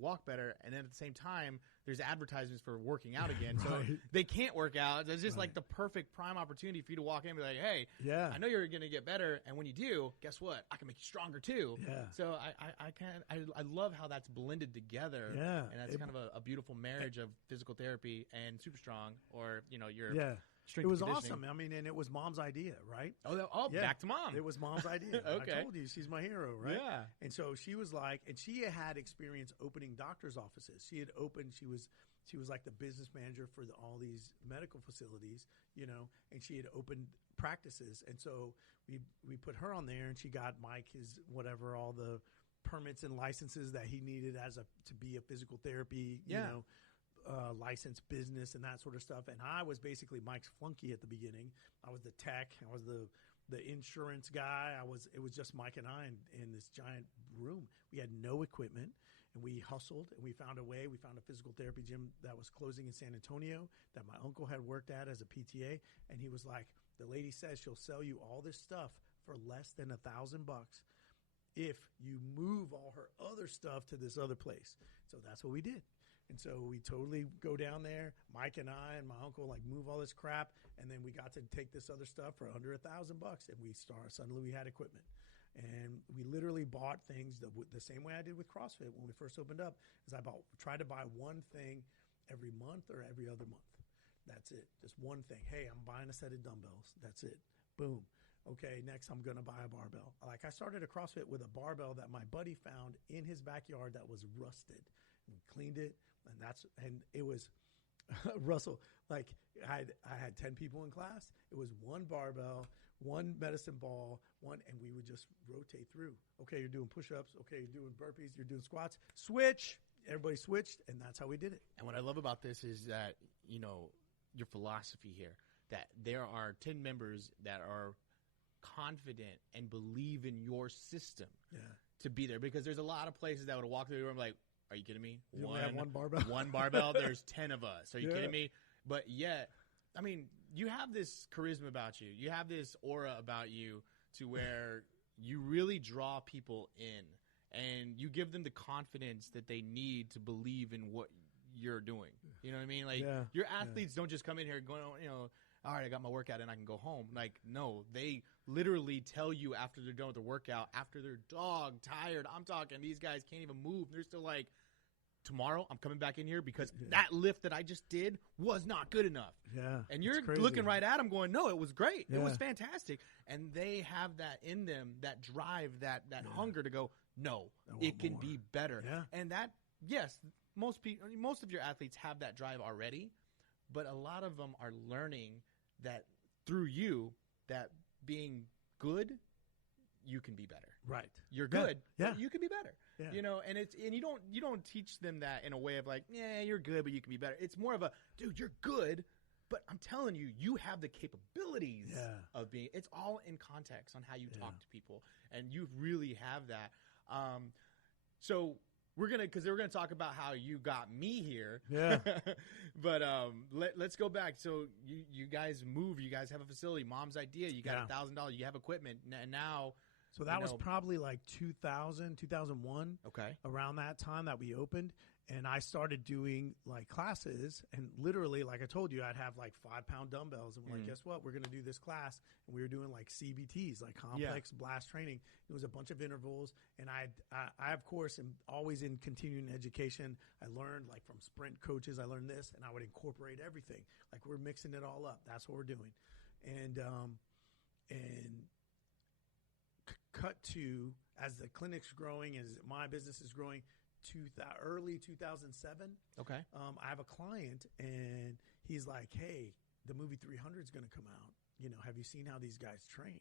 walk better." And then at the same time, there's advertisements for working out again. So they can't work out. It's just the perfect prime opportunity for you to walk in and be like, "Hey, I know you're going to get better. And when you do, guess what? I can make you stronger too." Yeah. So I love how that's blended together. Yeah. And that's kind of a beautiful marriage of physical therapy and super strong or, your strength. It was awesome. I mean, and it was mom's idea, right? Back to mom. It was mom's idea. Okay. I told you, she's my hero, right? Yeah. And so she was like, and she had experience opening doctor's offices. She had opened, she was like the business manager for all these medical facilities, and she had opened practices. And so we put her on there and she got Mike all the permits and licenses that he needed to be a physical therapy, licensed business and that sort of stuff. And I was basically Mike's flunky at the beginning. I was the tech. I was the insurance guy. It was just Mike and I in this giant room. We had no equipment and we hustled and we found a way. We found a physical therapy gym that was closing in San Antonio that my uncle had worked at as a PTA. And he was like, "The lady says she'll sell you all this stuff for less than $1,000 if you move all her other stuff to this other place." So that's what we did. And so we totally go down there, Mike and I and my uncle move all this crap. And then we got to take this other stuff for under $1,000 and suddenly we had equipment. And we literally bought things the same way I did with CrossFit when we first opened up is I tried to buy one thing every month or every other month. That's it. Just one thing. Hey, I'm buying a set of dumbbells. That's it. Boom. Okay, next I'm going to buy a barbell. I started a CrossFit with a barbell that my buddy found in his backyard that was rusted. We cleaned it, and it was Russell. I had 10 people in class. It was one barbell one medicine ball, and we would just rotate through. Okay, you're doing push-ups. Okay, you're doing burpees. You're doing squats. Switch. Everybody switched, and that's how we did it. And what I love about this is that, your philosophy here, that there are 10 members that are confident and believe in your system to be there. Because there's a lot of places that would walk through the room like, are you kidding me? You only have one barbell? One barbell, there's 10 of us. Are you kidding me? But yet, I mean, you have this charisma about you. You have this aura about you to where you really draw people in. And you give them the confidence that they need to believe in what you're doing. You know what I mean? Like, your athletes don't just come in here going, all right, I got my workout and I can go home. Like, no, they literally tell you after they're done with the workout, after they're dog tired. I'm talking, these guys can't even move. They're still like, tomorrow I'm coming back in here because that lift that I just did was not good enough. Yeah. And you're looking right at them going, no, it was great. It was fantastic. And they have that in them, that drive, that hunger to go, no, it can be better. Yeah. And that, yes, most of your athletes have that drive already, but a lot of them are learning that through you, that being good, you can be better. Right. You're good, yeah. but you can be better. Yeah. And you don't teach them that in a way of like, yeah, you're good, but you can be better. It's more of a, dude, you're good, but I'm telling you, you have the capabilities of being. It's all in context on how you talk to people, and you really have that. So we're gonna talk about how you got me here. Yeah. But let's go back. So you guys move. You guys have a facility. Mom's idea. You got $1,000. You have equipment, and now. So that was probably like 2000, 2001. Okay. Around that time that we opened. And I started doing like classes, and literally, like I told you, I'd have like 5-pound dumbbells, and we're like, guess what? We're going to do this class. And we were doing like CBTs, like complex blast training. It was a bunch of intervals. And I of course, am always in continuing education. I learned like from sprint coaches, I learned this, and I would incorporate everything. Like we're mixing it all up. That's what we're doing. And cut to, as the clinic's growing, as my business is growing, early 2007. Okay. I have a client, and he's like, hey, the movie 300 is going to come out. Have you seen how these guys train?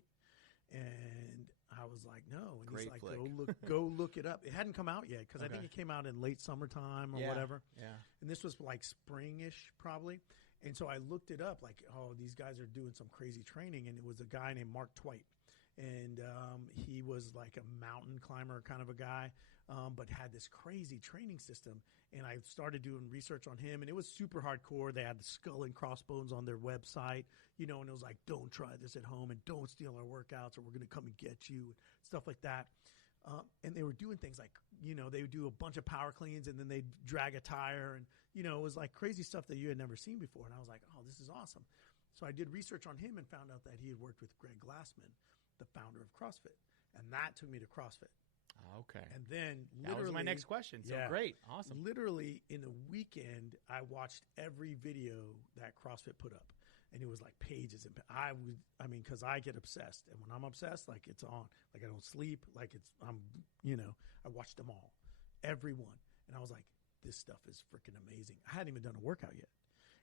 And I was like, no. And Great he's like, flick. go look it up. It hadn't come out yet because I think it came out in late summertime or whatever. Yeah. And this was like spring-ish probably. And so I looked it up like, oh, these guys are doing some crazy training. And it was a guy named Mark Twight. And he was like a mountain climber kind of a guy, but had this crazy training system. And I started doing research on him, and it was super hardcore. They had the skull and crossbones on their website, and it was like, don't try this at home and don't steal our workouts or we're going to come and get you, stuff like that. And they were doing things like, they would do a bunch of power cleans and then they'd drag a tire. And, it was like crazy stuff that you had never seen before. And I was like, oh, this is awesome. So I did research on him and found out that he had worked with Greg Glassman, the founder of CrossFit. And that took me to CrossFit. Okay. And then that was my next question. So great. Awesome. Literally in a weekend, I watched every video that CrossFit put up. And it was like pages. And because I get obsessed. And when I'm obsessed, like it's on. Like I don't sleep. Like I watched them all. Every one. And I was like, this stuff is freaking amazing. I hadn't even done a workout yet.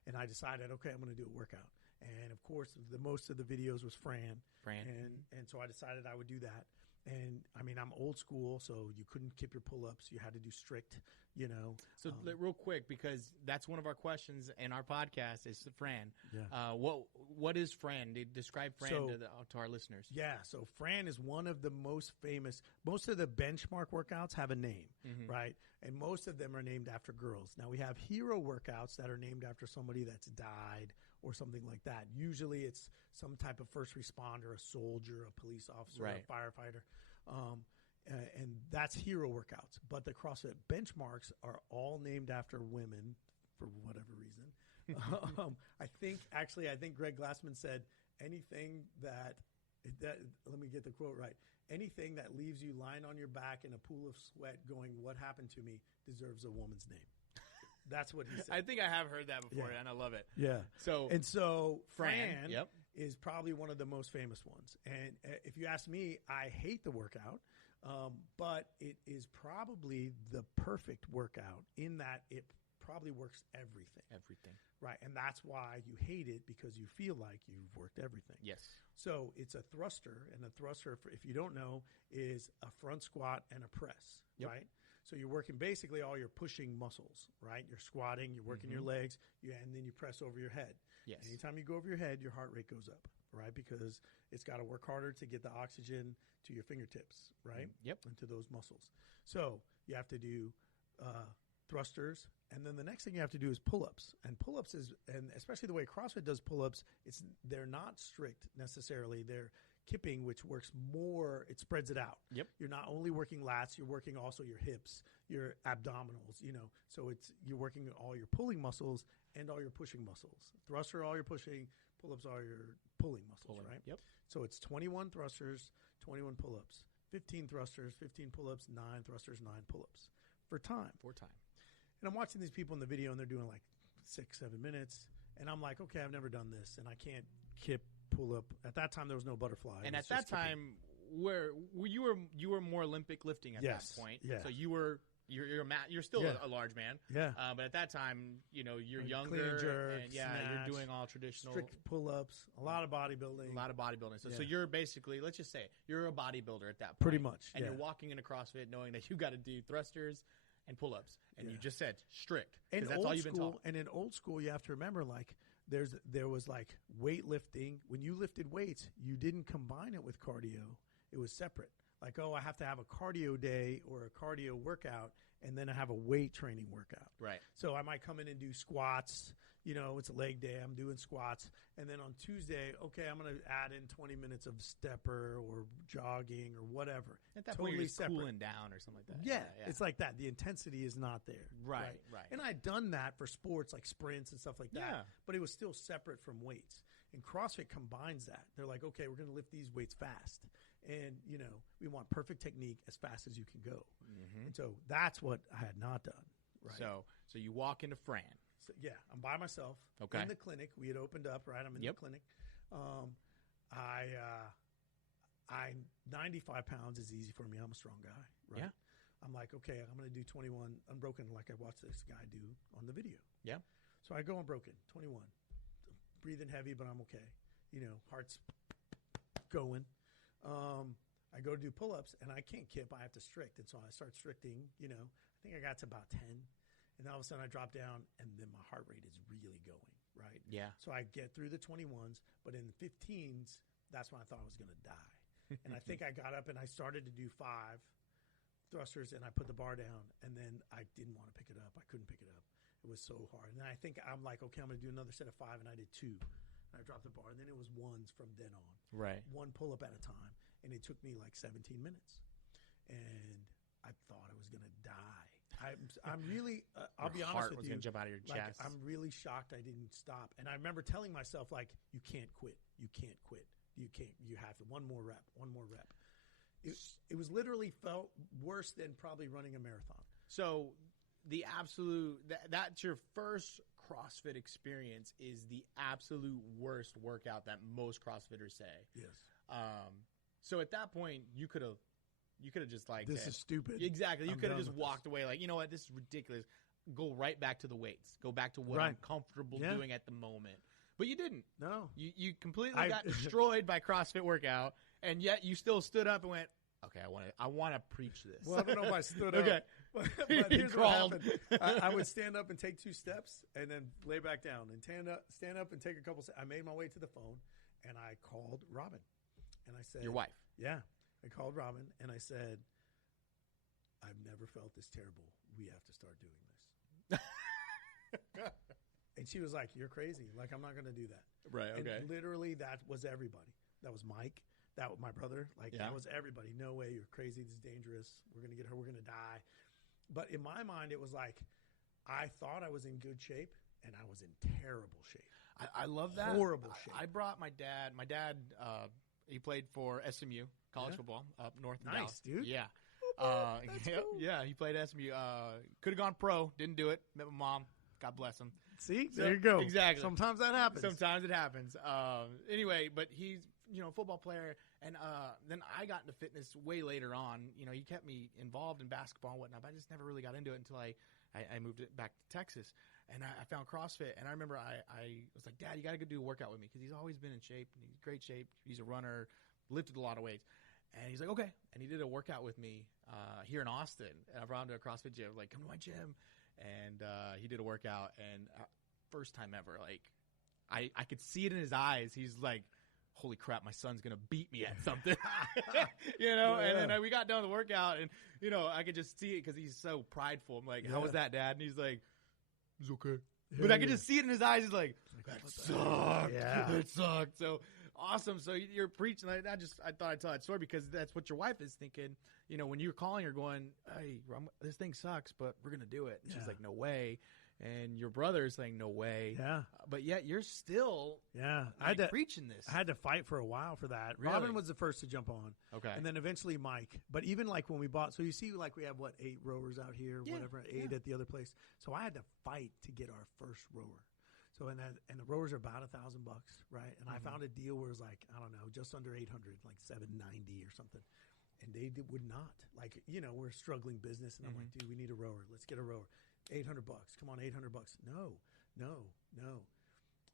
And I decided, okay, I'm going to do a workout. And of course, most of the videos was Fran. And so I decided I would do that. And I'm old school, so you couldn't keep your pull-ups. You had to do strict, So real quick, because that's one of our questions in our podcast is Fran. Yeah. What is Fran? Describe Fran to our listeners. Yeah. So Fran is one of the most famous. Most of the benchmark workouts have a name, right? And most of them are named after girls. Now we have hero workouts that are named after somebody that's died or something like that. Usually it's some type of first responder, a soldier, a police officer, a firefighter. And that's hero workouts. But the CrossFit benchmarks are all named after women for whatever reason. I think Greg Glassman said anything that let me get the quote right. Anything that leaves you lying on your back in a pool of sweat going, what happened to me, deserves a woman's name. That's what he said. I think I have heard that before, and I love it. Yeah. So Fran yep. is probably one of the most famous ones. And if you ask me, I hate the workout, but it is probably the perfect workout in that it probably works everything. Everything. Right. And that's why you hate it, because you feel like you've worked everything. Yes. So it's a thruster, and a thruster, if you don't know, is a front squat and a press, right? So you're working basically all your pushing muscles, right? You're squatting, you're working your legs, and then you press over your head. Yes. Anytime you go over your head, your heart rate goes up, right? Because it's got to work harder to get the oxygen to your fingertips, right? Yep. And to those muscles. So you have to do thrusters, and then the next thing you have to do is pull-ups. And pull-ups is, and especially the way CrossFit does pull-ups, they're not strict necessarily. They're kipping, which works more, it spreads it out. Yep. You're not only working lats, you're working also your hips, your abdominals, So you're working all your pulling muscles and all your pushing muscles. Thruster, all your pushing, pull-ups, all your pulling muscles, right? Yep. So it's 21 thrusters, 21 pull-ups, 15 thrusters, 15 pull-ups, 9 thrusters, 9 pull-ups for time. And I'm watching these people in the video, and they're doing like 6-7 minutes. And I'm like, okay, I've never done this, and I can't kip, pull up. At that time, there was no butterfly. And at that time, where you were more Olympic lifting at that point. Yeah. So you're still a large man. Yeah. But at that time, you're Like younger. clean and jerk, and snatch, you're doing all traditional. strict pull-ups, a lot of bodybuilding. So you're basically, let's just say, you're a bodybuilder at that point. Pretty much. And you're walking into CrossFit knowing that you got to do thrusters and pull-ups. And you just said strict. And that's all you've been taught. And in old school, you have to remember, like, there was like weightlifting. When you lifted weights, you didn't combine it with cardio. It was separate. Like, oh, I have to have a cardio day or a cardio workout, and then I have a weight training workout. Right. So I might come in and do squats. It's a leg day. I'm doing squats. And then on Tuesday, okay, I'm going to add in 20 minutes of stepper or jogging or whatever. At that totally point, you're just separate. cooling down or something like that. Yeah, it's like that. The intensity is not there. Right. And I'd done that for sports like sprints and stuff like that. Yeah. But it was still separate from weights. And CrossFit combines that. They're like, okay, we're going to lift these weights fast. And, we want perfect technique as fast as you can go. Mm-hmm. And so that's what I had not done. Right. So you walk into Fran. So, yeah, I'm by myself in the clinic. We had opened up, right? I'm in the clinic. I 95 pounds is easy for me. I'm a strong guy, right? Yeah. I'm like, okay, I'm going to do 21 unbroken like I watched this guy do on the video. Yeah. So I go unbroken, 21. Breathing heavy, but I'm okay. Heart's going. I go to do pull-ups, and I can't kip. I have to strict. And so I start stricting, I think I got to about 10. And then all of a sudden I drop down, and then my heart rate is really going, right? Yeah. So I get through the 21s, but in the 15s, that's when I thought I was going to die. And I think I got up, and I started to do 5 thrusters, and I put the bar down, and then I didn't want to pick it up. I couldn't pick it up. It was so hard. And I think I'm like, okay, I'm going to do another set of 5, and I did 2. And I dropped the bar, and then it was ones from then on. Right. 1 pull-up at a time. And it took me like 17 minutes. And I thought I was going to die. I'm really, I'll be honest with you. Your heart was going to jump out of your chest. I'm really shocked I didn't stop. And I remember telling myself, like, you can't quit. You can't quit. You can't. You have to. One more rep. It was literally felt worse than probably running a marathon. So the absolute, that's your first CrossFit experience is the absolute worst workout that most CrossFitters say. Yes. So at that point, you could have just like this is stupid. Exactly. You could have just with walked away like, you know what, this is ridiculous. Go right back to the weights. Go back to what I'm comfortable doing at the moment. But you didn't. No. You completely got destroyed by CrossFit workout, and yet you still stood up and went, okay, I want to preach this. Well, I don't know if I stood Okay. up. But here's what happened. I would stand up and take 2 steps and then lay back down and stand up and take a couple steps. I made my way to the phone, and I called Robin. And I said, your wife? Yeah. I called Robin, and I said, I've never felt this terrible. We have to start doing this. And she was like, you're crazy. Like, I'm not going to do that. Right, okay. And literally, that was everybody. That was Mike. That was my brother. Like, that was everybody. No way. You're crazy. This is dangerous. We're going to get her. We're going to die. But in my mind, it was like, I thought I was in good shape, and I was in terrible shape. I love that. Horrible shape. I brought my dad. My dad, he played for SMU, college football, up north in Dallas. Nice, dude. Yeah. That's cool. Yeah, he played SMU. Could have gone pro. Didn't do it. Met my mom. God bless him. See? There you go. Exactly. Sometimes that happens. Sometimes it happens. Anyway, but he's, football player. And then I got into fitness way later on. You know, he kept me involved in basketball and whatnot, but I just never really got into it until I moved it back to Texas. And I found CrossFit. And I remember I was like, Dad, you got to go do a workout with me, because he's always been in shape. And he's in great shape. He's a runner, lifted a lot of weights. And he's like, okay. And he did a workout with me here in Austin. And I brought him to a CrossFit gym. Like, come to my gym. And he did a workout. And first time ever, like, I could see it in his eyes. He's like, holy crap, my son's going to beat me at something. You know? Yeah. And then we got done with the workout. And, you know, I could just see it because he's so prideful. I'm like, how was that, Dad? And he's like, it's okay. But I could just see it in his eyes. He's like, that sucked. Yeah. It sucked. So awesome. So you're preaching. I thought I'd tell that story because that's what your wife is thinking. You know, when you're calling her going, hey, this thing sucks, but we're going to do it. And she's like, no way. And your brother is saying, no way. Yeah. But yet you're still preaching this. I had to fight for a while for that. Really? Robin was the first to jump on. Okay. And then eventually Mike. But even like when we bought, so you see like we have, 8 rowers out here, whatever, 8 at the other place. So I had to fight to get our first rower. So, and the rowers are about $1,000, right? And I found a deal where it was like, I don't know, just under 800, like 790 or something. And they would not. Like, you know, we're a struggling business. And I'm like, dude, we need a rower. Let's get a rower. $800. Come on, $800. No.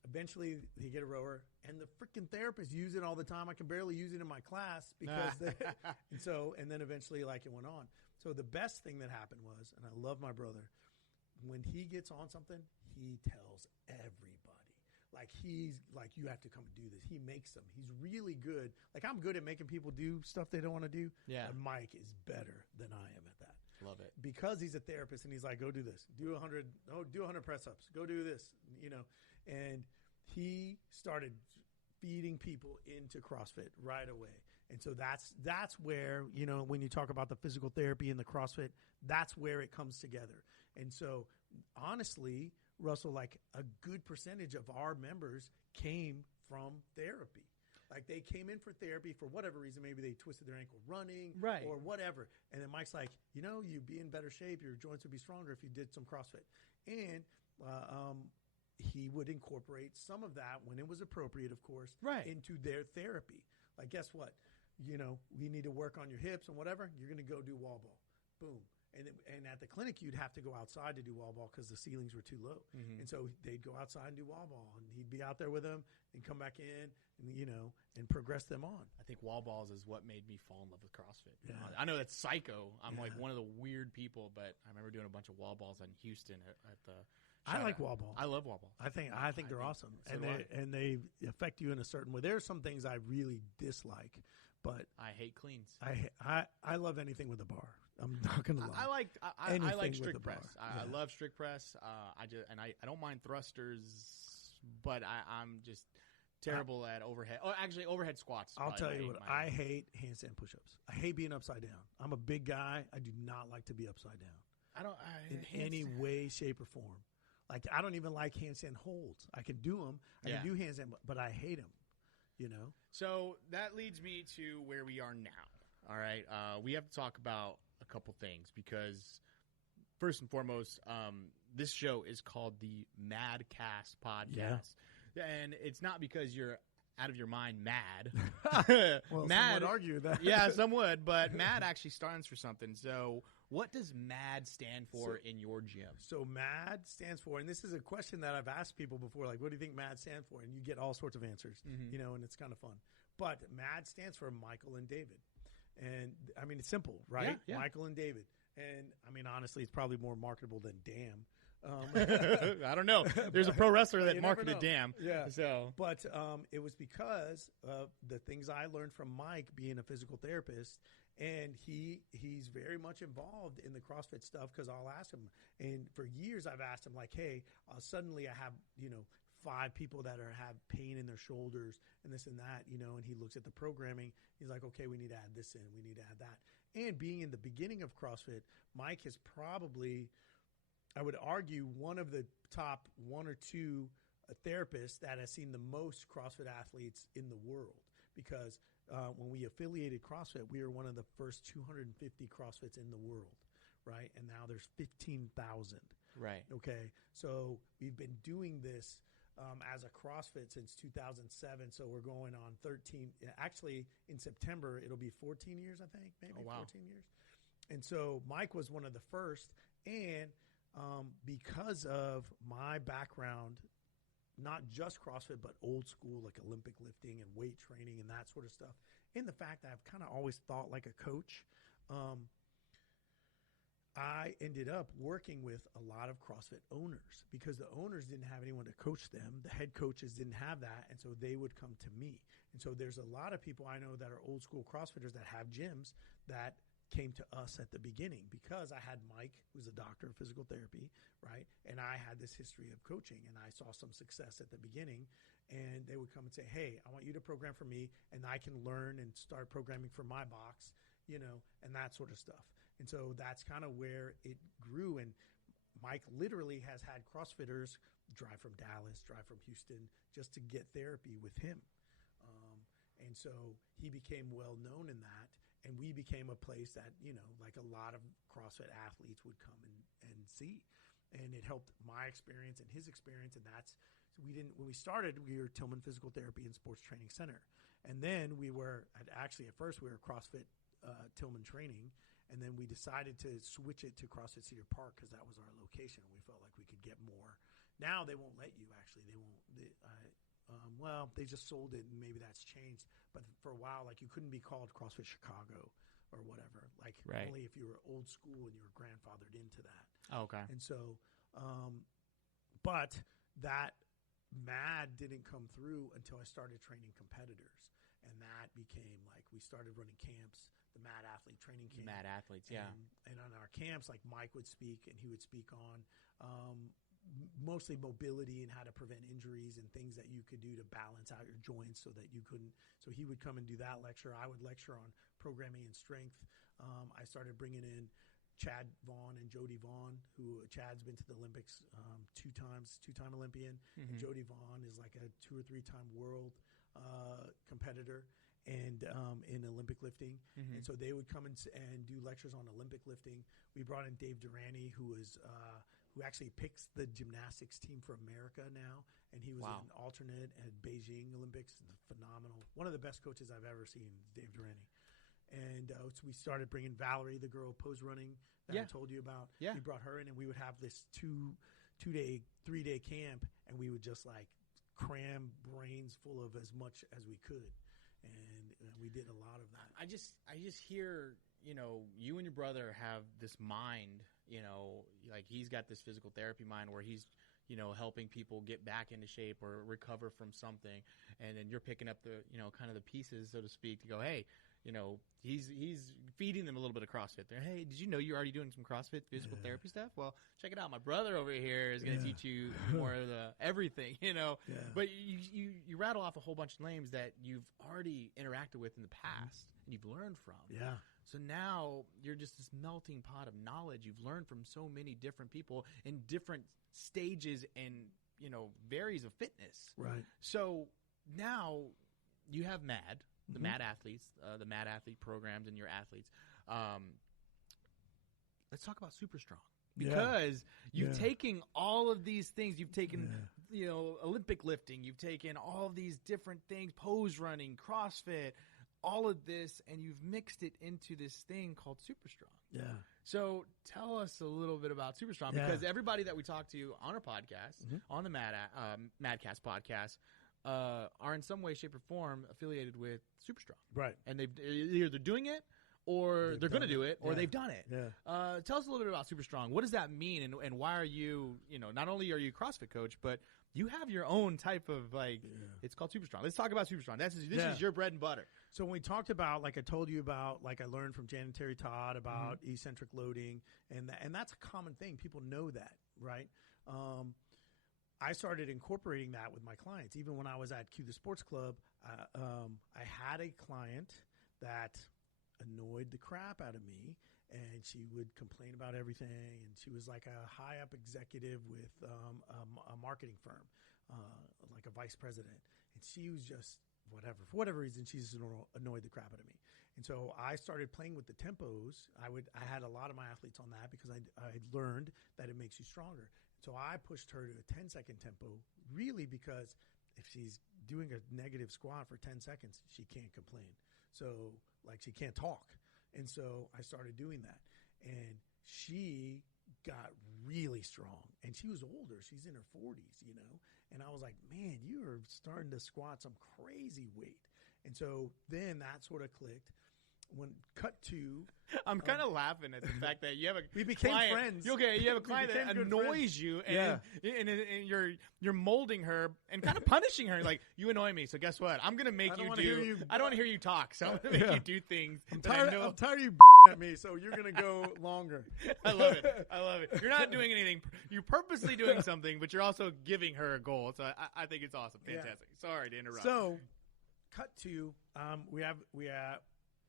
Eventually, they get a rower, and the freaking therapist use it all the time. I can barely use it in my class because, and then eventually, like, it went on. So the best thing that happened was, and I love my brother, when he gets on something, he tells everybody. Like, he's like, you have to come and do this. He makes them. He's really good. Like, I'm good at making people do stuff they don't want to do. Yeah. But Mike is better than I am at that. Love it. Because he's a therapist and he's like, go do this. Do 100 press-ups. Go do this, you know. And he started feeding people into CrossFit right away. And so that's where, you know, when you talk about the physical therapy and the CrossFit, that's where it comes together. And so honestly, Russell, like a good percentage of our members came from therapy. Like they came in for therapy for whatever reason. Maybe they twisted their ankle running or whatever. And then Mike's like, you know, you'd be in better shape. Your joints would be stronger if you did some CrossFit. And he would incorporate some of that when it was appropriate, of course, into their therapy. Like, guess what? You know, we need to work on your hips and whatever. You're going to go do wall ball. Boom. And at the clinic, you'd have to go outside to do wall ball because the ceilings were too low. Mm-hmm. And so they'd go outside and do wall ball. And he'd be out there with them and come back in and, you know, and progress them on. I think wall balls is what made me fall in love with CrossFit. Yeah. I know that's psycho. I'm like one of the weird people, but I remember doing a bunch of wall balls in Houston at the I like wall ball. I love wall ball. I think they're awesome. So and they affect you in a certain way. There are some things I really dislike, but I hate cleans. I love anything with a bar. I'm not gonna lie. I like strict press. I love strict press. I don't mind thrusters, but I'm just terrible at overhead. Oh, actually, overhead squats. I'll tell you what. I hate handstand push-ups. I hate being upside down. I'm a big guy. I do not like to be upside down. In any way, shape, or form. Like I don't even like handstand holds. I can do them. I can do handstand, but I hate them. You know. So that leads me to where we are now. All right, we have to talk about a couple things because first and foremost, this show is called the MadCast podcast, and it's not because you're out of your mind mad. Well, mad, some would argue that. Yeah, some would, but MAD actually stands for something. So what does MAD stand for in your gym? So MAD stands for, and this is a question that I've asked people before, like, what do you think MAD stands for? And you get all sorts of answers, you know, and it's kind of fun. But MAD stands for Michael and David. And, I mean, it's simple, right? Yeah. Michael and David. And, I mean, honestly, it's probably more marketable than Damn. I don't know. There's a pro wrestler that marketed Damn. Yeah. So, but it was because of the things I learned from Mike being a physical therapist, and he's very much involved in the CrossFit stuff because I'll ask him. And for years I've asked him, like, hey, suddenly I have, you know, 5 people that have pain in their shoulders and this and that, you know, and he looks at the programming. He's like, okay, we need to add this in. We need to add that. And being in the beginning of CrossFit, Mike is probably, I would argue, one of the top 1 or 2 therapists that has seen the most CrossFit athletes in the world because when we affiliated CrossFit, we were one of the first 250 CrossFits in the world, right? And now there's 15,000. Right. Okay. So we've been doing this as a CrossFit since 2007. So we're going on 13. Actually, in September, it'll be 14 years, I think, maybe 14 years. And so Mike was one of the first. And because of my background, not just CrossFit, but old school, like Olympic lifting and weight training and that sort of stuff, and the fact that I've kind of always thought like a coach, I ended up working with a lot of CrossFit owners because the owners didn't have anyone to coach them. The head coaches didn't have that, and so they would come to me. And so there's a lot of people I know that are old school CrossFitters that have gyms that came to us at the beginning because I had Mike, who's a doctor of physical therapy, right? And I had this history of coaching, and I saw some success at the beginning. And they would come and say, hey, I want you to program for me, and I can learn and start programming for my box, you know, and that sort of stuff. And so that's kind of where it grew. And Mike literally has had CrossFitters drive from Dallas, drive from Houston, just to get therapy with him. And so he became well known in that. And we became a place that, you know, like a lot of CrossFit athletes would come and see. And it helped my experience and his experience. And that's, when we started, we were Tillman Physical Therapy and Sports Training Center. And then we were, at first we were CrossFit Tillman Training. And then we decided to switch it to CrossFit Cedar Park because that was our location. We felt like we could get more. Now they won't let you, actually. They just sold it, and maybe that's changed. But for a while, like, you couldn't be called CrossFit Chicago or whatever. Like, only if you were old school and you were grandfathered into that. Oh, okay. And so, but that MAD didn't come through until I started training competitors. And that became, like, we started running camps, the MAD Athlete Training Camp. MAD Athletes, yeah. And on our camps, like, Mike would speak, and he would speak on mostly mobility and how to prevent injuries and things that you could do to balance out your joints so that you couldn't. So he would come and do that lecture. I would lecture on programming and strength. I started bringing in Chad Vaughn and Jody Vaughn, who Chad's been to the Olympics two-time Olympian. Mm-hmm. And Jody Vaughn is like a 2 or 3-time world competitor and in Olympic lifting. Mm-hmm. And so they would come and do lectures on Olympic lifting. We brought in Dave Durrani, who actually picks the gymnastics team for America now. And he was an alternate at Beijing Olympics. Phenomenal. One of the best coaches I've ever seen, Dave Durrani. And so we started bringing Valerie, the girl pose running that I told you about. Yeah. We brought her in, and we would have this 3-day camp, and we would just like cram brains full of as much as we could. And we did a lot of that. I just hear, you know, you and your brother have this mind, you know, like he's got this physical therapy mind where he's, you know, helping people get back into shape or recover from something. And then you're picking up the, you know, kind of the pieces, so to speak, to go, hey, you know, he's feeding them a little bit of CrossFit there. Hey, did you know you're already doing some CrossFit physical therapy stuff? Well, check it out. My brother over here is going to teach you more of the everything, you know. Yeah. But you rattle off a whole bunch of names that you've already interacted with in the past and you've learned from. Yeah. So now you're just this melting pot of knowledge. You've learned from so many different people in different stages and, you know, varies of fitness. Right. So now you have MAD. The MAD athletes, the MAD athlete programs and your athletes. Let's talk about Super Strong because you've taken all of these things. You've taken, you know, Olympic lifting. You've taken all of these different things, pose running, CrossFit, all of this, and you've mixed it into this thing called Super Strong. Yeah. So tell us a little bit about Super Strong because everybody that we talk to on our podcast, on the MadCast podcast, are in some way, shape, or form affiliated with Super Strong. Right. And they're either doing it or they're going to do it or they've done it. Yeah. Tell us a little bit about Super Strong. What does that mean and why are you, you know, not only are you a CrossFit coach, but you have your own type of like, it's called Super Strong. Let's talk about Super Strong. This is your bread and butter. So when we talked about, like I told you about, like I learned from Jan and Terry Todd about eccentric loading and that's a common thing. People know that, right? I started incorporating that with my clients. Even when I was at Q the Sports Club, I had a client that annoyed the crap out of me, and she would complain about everything. And she was like a high up executive with a marketing firm, like a vice president. And she was just whatever. For whatever reason, she just annoyed the crap out of me. And so I started playing with the tempos. I had a lot of my athletes on that because I learned that it makes you stronger. So I pushed her to a 10-second tempo, really because if she's doing a negative squat for 10 seconds, she can't complain. So, like, she can't talk. And so I started doing that. And she got really strong. And she was older. She's in her 40s, you know. And I was like, man, you are starting to squat some crazy weight. And so then that sort of clicked. When cut to, I'm kind of laughing at the fact that you have we became client, friends. Okay, you have a client that annoys you, and, and you're molding her and kind of punishing her. Like, you annoy me, so guess what? I'm gonna make you do. I don't want to hear you talk, so I'm gonna make you do things. I'm tired of you at me, so you're gonna go longer. I love it. You're not doing anything. You're purposely doing something, but you're also giving her a goal. So I think it's awesome, fantastic. Yeah. Sorry to interrupt. So, cut to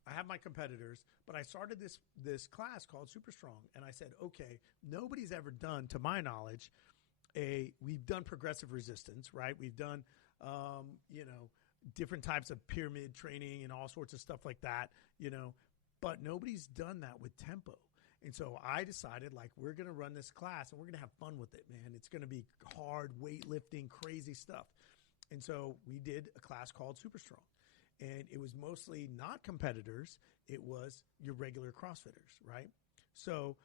I have my competitors, but I started this class called Super Strong, and I said, okay, nobody's ever done, to my knowledge, we've done progressive resistance, right? We've done, different types of pyramid training and all sorts of stuff like that, but nobody's done that with tempo. And so I decided, like, we're going to run this class, and we're going to have fun with it, man. It's going to be hard weightlifting, crazy stuff. And so we did a class called Super Strong. And it was mostly not competitors. It was your regular CrossFitters, right? So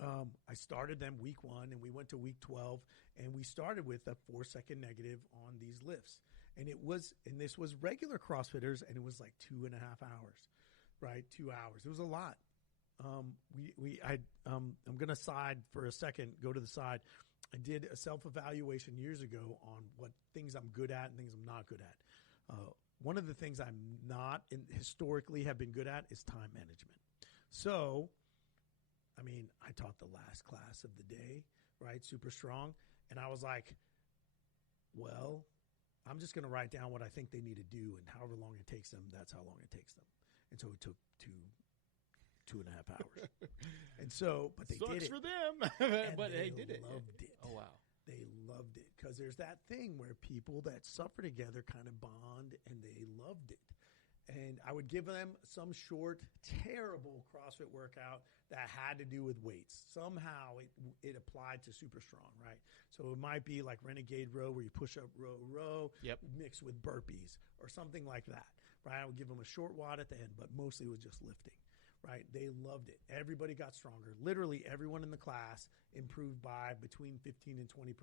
I started them week 1, and we went to week 12, and we started with a 4-second negative on these lifts. And this was regular CrossFitters, and it was like 2.5 hours, right? 2 hours. It was a lot. I'm going to side for a second, go to the side. I did a self-evaluation years ago on what things I'm good at and things I'm not good at. One of the things I'm not historically have been good at is time management. So, I mean, I taught the last class of the day, right? Super Strong. And I was like, well, I'm just going to write down what I think they need to do, and however long it takes them, that's how long it takes them. And so it took 2.5 hours. And so, but they did it. Sucks for them. But they did it. Loved it. Oh, wow. They loved it because there's that thing where people that suffer together kind of bond, and they loved it. And I would give them some short, terrible CrossFit workout that had to do with weights. Somehow it applied to Super Strong, right? So it might be like Renegade Row where you push up row, mixed with burpees or something like that, right? I would give them a short WOD at the end, but mostly it was just lifting. Right? They loved it. Everybody got stronger. Literally everyone in the class improved by between 15 and 20%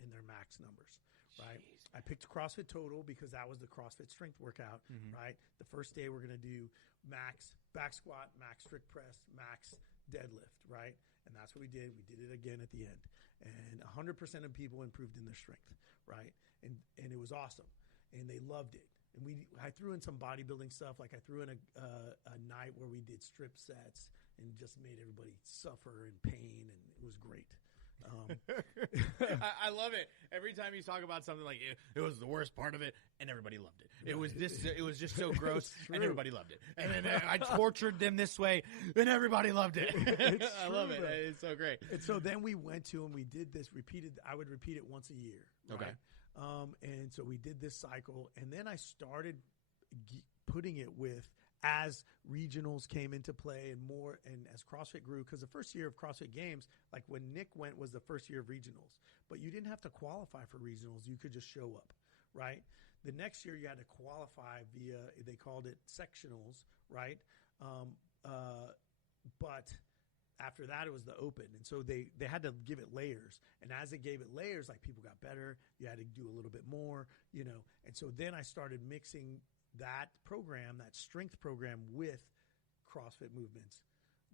in their max numbers, right? Jeez. I picked CrossFit Total because that was the CrossFit strength workout, right? The first day we're going to do max back squat, max strict press, max deadlift, right? And that's what we did. We did it again at the end. And 100% of people improved in their strength, right? And it was awesome. And they loved it. And I threw in some bodybuilding stuff. Like I threw in a night where we did strip sets and just made everybody suffer in pain, and it was great. I love it. Every time you talk about something like it was the worst part of it, and everybody loved it. It was just so gross, and everybody loved it. And then I tortured them this way, and everybody loved it. I love it. It's so great. And so then we went to and we did this repeated. I would repeat it once a year. Right? Okay. And so we did this cycle, and then I started putting it with as regionals came into play and more, and as CrossFit grew, because the first year of CrossFit Games, like when Nick went, was the first year of regionals, but you didn't have to qualify for regionals. You could just show up, right? The next year you had to qualify via, they called it sectionals, right? But after that, it was the open. And so they had to give it layers. And as they gave it layers, like people got better. You had to do a little bit more, And so then I started mixing that program, that strength program, with CrossFit movements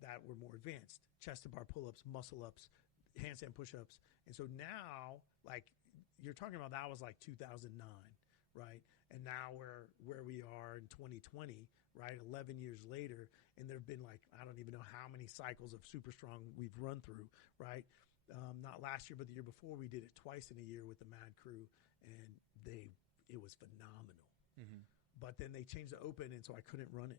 that were more advanced. Chest to bar pull-ups, muscle-ups, handstand push-ups. And so now, like you're talking about, that was like 2009, right? And now we're where we are in 2020, right? 11 years later, and there have been like, I don't even know how many cycles of Super Strong we've run through, right? Not last year, but the year before, we did it twice in a year with the Mad Crew, and it was phenomenal. Mm-hmm. But then they changed the open, and so I couldn't run it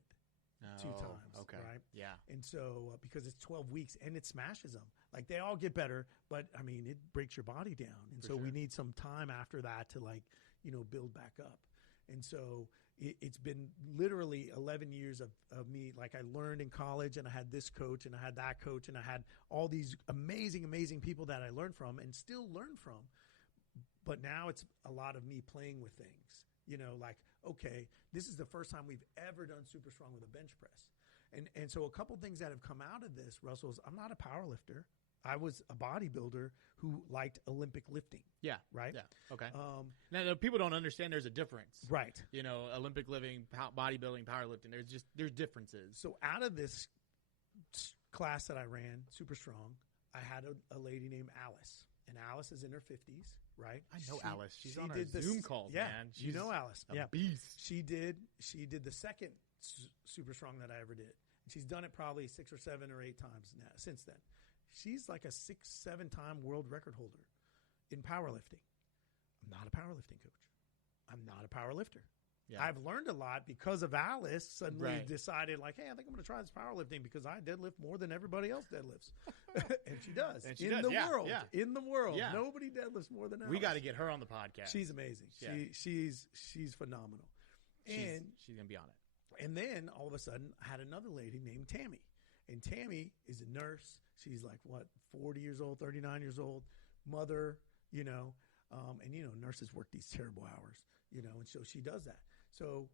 2 times, right? Yeah. And so because it's 12 weeks, and it smashes them. Like, they all get better, but, I mean, it breaks your body down. And so we need some time after that to, like, build back up. And so, it's been literally 11 years of me. Like I learned in college, and I had this coach, and I had that coach, and I had all these amazing, amazing people that I learned from and still learn from. But now it's a lot of me playing with things, like, okay, this is the first time we've ever done super strong with a bench press. And so a couple things that have come out of this, Russell, is I'm not a power lifter. I was a bodybuilder who liked Olympic lifting. Yeah. Right? Yeah. Okay. Now, people don't understand there's a difference. Right. Olympic living, bodybuilding, powerlifting, there's differences. So out of this class that I ran, super strong, I had a lady named Alice. And Alice is in her 50s, right? I know Alice. She's on our Zoom calls, man. She's Alice. A beast. She did the second super strong that I ever did. She's done it probably 6 or 7 or 8 times now since then. She's like a 6-7 time world record holder in powerlifting. I'm not a powerlifting coach. I'm not a power lifter. Yeah. I've learned a lot because of Alice suddenly decided, like, hey, I think I'm going to try this powerlifting because I deadlift more than everybody else deadlifts. And she does. In the world. Yeah. Nobody deadlifts more than Alice. We got to get her on the podcast. She's amazing. Yeah. She's phenomenal. And she's going to be on it. And then all of a sudden, I had another lady named Tammy. And Tammy is a nurse. She's like, 40 years old, 39 years old, mother, and, nurses work these terrible hours, and so she does that. So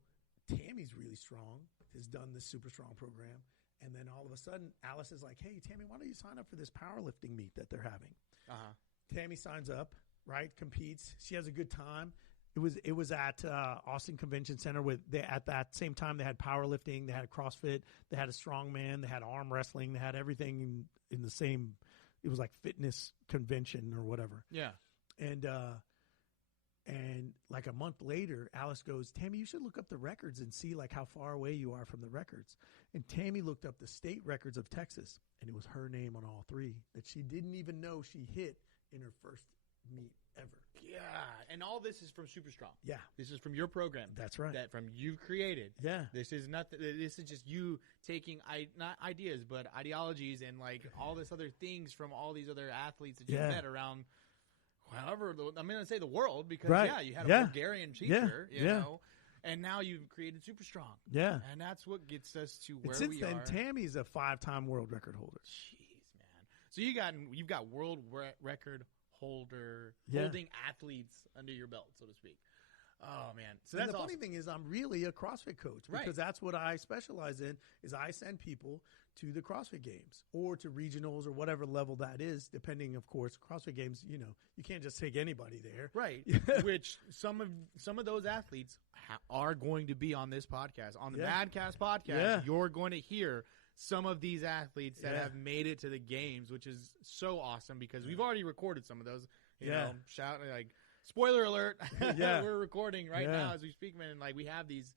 Tammy's really strong, has done this super strong program. And then all of a sudden, Alice is like, hey, Tammy, why don't you sign up for this powerlifting meet that they're having? Uh-huh. Tammy signs up, right, competes. She has a good time. It was at Austin Convention Center at that same time they had powerlifting, they had CrossFit, they had a strongman, they had arm wrestling, they had everything in the same. It was like fitness convention or whatever. Yeah. And like a month later, Alice goes, Tammy, you should look up the records and see like how far away you are from the records. And Tammy looked up the state records of Texas, and it was her name on all 3 that she didn't even know she hit in her first meet ever. Yeah, and all this is from Super Strong. Yeah, this is from your program. That's right. That from you created. Yeah, this is not. This is just you taking not ideas, but ideologies and like all this other things from all these other athletes that you met around. However, I'm going to say the world because you had a Bulgarian teacher, you know, and now you've created Super Strong. Yeah, and that's what gets us to where since we then, are. Tammy's a 5-time world record holder. Jeez, man. So you've got world record holding athletes under your belt, so to speak. Oh man! So that's the funny thing is, I'm really a CrossFit coach because that's what I specialize in. Is I send people to the CrossFit Games or to regionals or whatever level that is, depending, of course. CrossFit Games, you can't just take anybody there, right? Which some of those athletes are going to be on this podcast, on the MadCast podcast. Yeah. You're going to hear some of these athletes that have made it to the games, which is so awesome because we've already recorded some of those. You know, spoiler alert. We're recording right now as we speak, man. And like we have these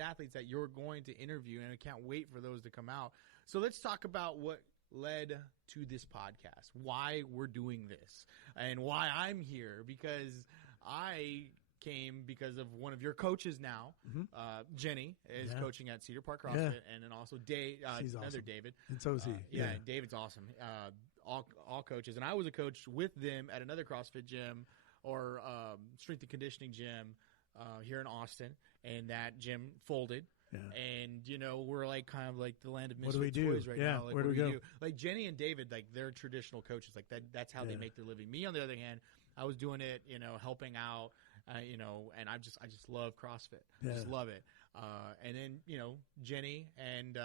athletes that you're going to interview, and I can't wait for those to come out. So let's talk about what led to this podcast, why we're doing this, and why I'm here, because I came because of one of your coaches now. Jenny is coaching at Cedar Park CrossFit, and then also another awesome. David. And so is he. David's awesome. All coaches. And I was a coach with them at another CrossFit gym or strength and conditioning gym here in Austin, and that gym folded. Yeah. And, we're like kind of like the land of misfit toys right now. Like, where do we go? Like Jenny and David, like they're traditional coaches. Like that's how they make their living. Me, on the other hand, I was doing it, helping out, and I just love CrossFit. I just love it. And then, Jenny and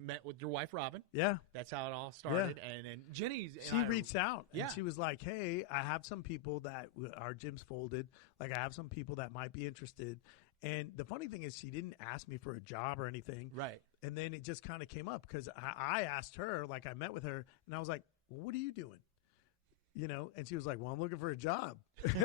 met with your wife, Robin. Yeah. That's how it all started. Yeah. And then she reached out and she was like, hey, I have some people that our gym's folded. Like I have some people that might be interested. And the funny thing is she didn't ask me for a job or anything. Right. And then it just kind of came up because I asked her, like I met with her and I was like, well, what are you doing? And she was like, well, I'm looking for a job.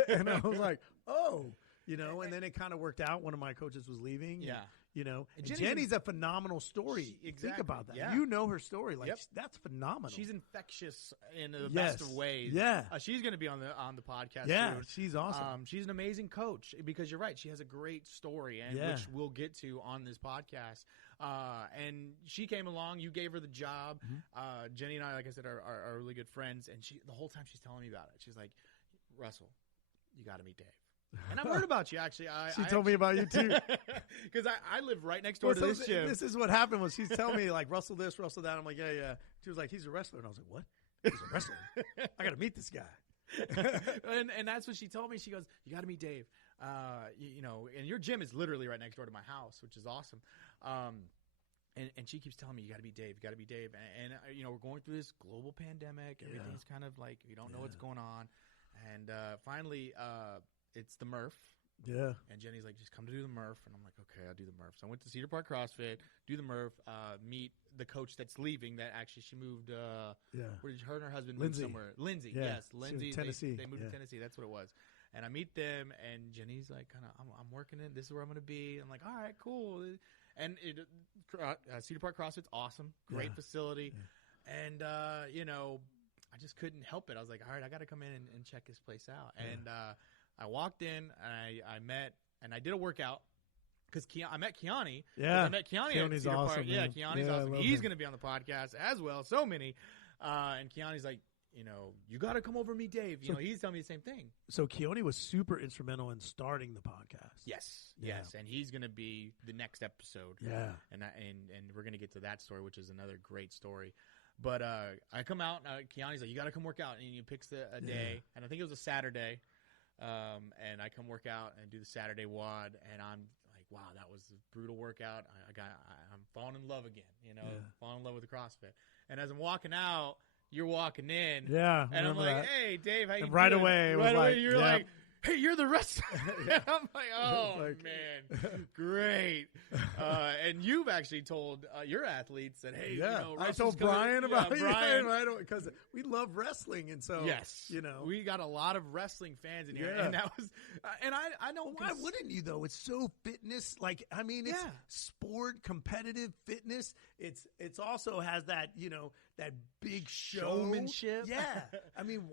And I was like, oh, and then it kind of worked out. One of my coaches was leaving. Yeah. And Jenny's a phenomenal story. Exactly. Think about that. Yeah. You know her story. Like that's phenomenal. She's infectious in the best of ways. Yeah. She's going to be on the podcast. Yeah. Soon. She's awesome. She's an amazing coach because you're right. She has a great story and which we'll get to on this podcast. And she came along. You gave her the job. Mm-hmm. Jenny and I, like I said, are really good friends. And the whole time she's telling me about it. She's like, Russell, you got to meet Dave. And I've heard about you, actually. She told me about you, too. Because I live right next door to this gym. This is what happened was she's telling me, like, Russell this, Russell that. I'm like, yeah. She was like, he's a wrestler. And I was like, what? He's a wrestler? I got to meet this guy. and that's what she told me. She goes, you got to meet Dave. And your gym is literally right next door to my house, which is awesome. And she keeps telling me, you got to be Dave, you got to be Dave. And we're going through this global pandemic. Everything's kind of like, we don't know what's going on. And finally, it's the Murph. Yeah. And Jenny's like, just come to do the Murph. And I'm like, okay, I'll do the Murph. So I went to Cedar Park CrossFit, do the Murph, meet the coach that's leaving. That actually she moved. Where did her and her husband move somewhere? Lindsay. Yeah. Yes, Lindsay. Tennessee. They moved to Tennessee. That's what it was. And I meet them, and Jenny's like, I'm working it. This is where I'm going to be. I'm like, all right, cool. And Cedar Park CrossFit's awesome. Great facility. Yeah. And, I just couldn't help it. I was like, all right, I got to come in and check this place out. Yeah. And I walked in, and I met, and I did a workout. Because I met Kiani. Yeah. I met Kiani Keanu's at Cedar awesome, Park. man. Yeah, Kiani's awesome. He's going to be on the podcast as well. So many. And Kiani's like, you got to come over and meet Dave. He's telling me the same thing. So Keone was super instrumental in starting the podcast. Yes. And he's going to be the next episode. Yeah. And we're going to get to that story, which is another great story. But I come out, and Kiani's like, you got to come work out. And he picks a day. And I think it was a Saturday. And I come work out and do the Saturday WOD. And I'm like, wow, that was a brutal workout. I'm falling in love again, falling in love with the CrossFit. And as I'm walking out, you're walking in. Yeah. And I'm like, hey, Dave, how you doing? Right away, you're like, hey, you're the wrestler. I'm like, oh, man, great. And you've actually told your athletes that, hey, I told Brian about Brian, because we love wrestling. And so, we got a lot of wrestling fans in here. And that was, and I know. Why wouldn't you, though? It's so fitness. Like, I mean, it's sport, competitive fitness. It's also has that, that big showmanship. Yeah. I mean,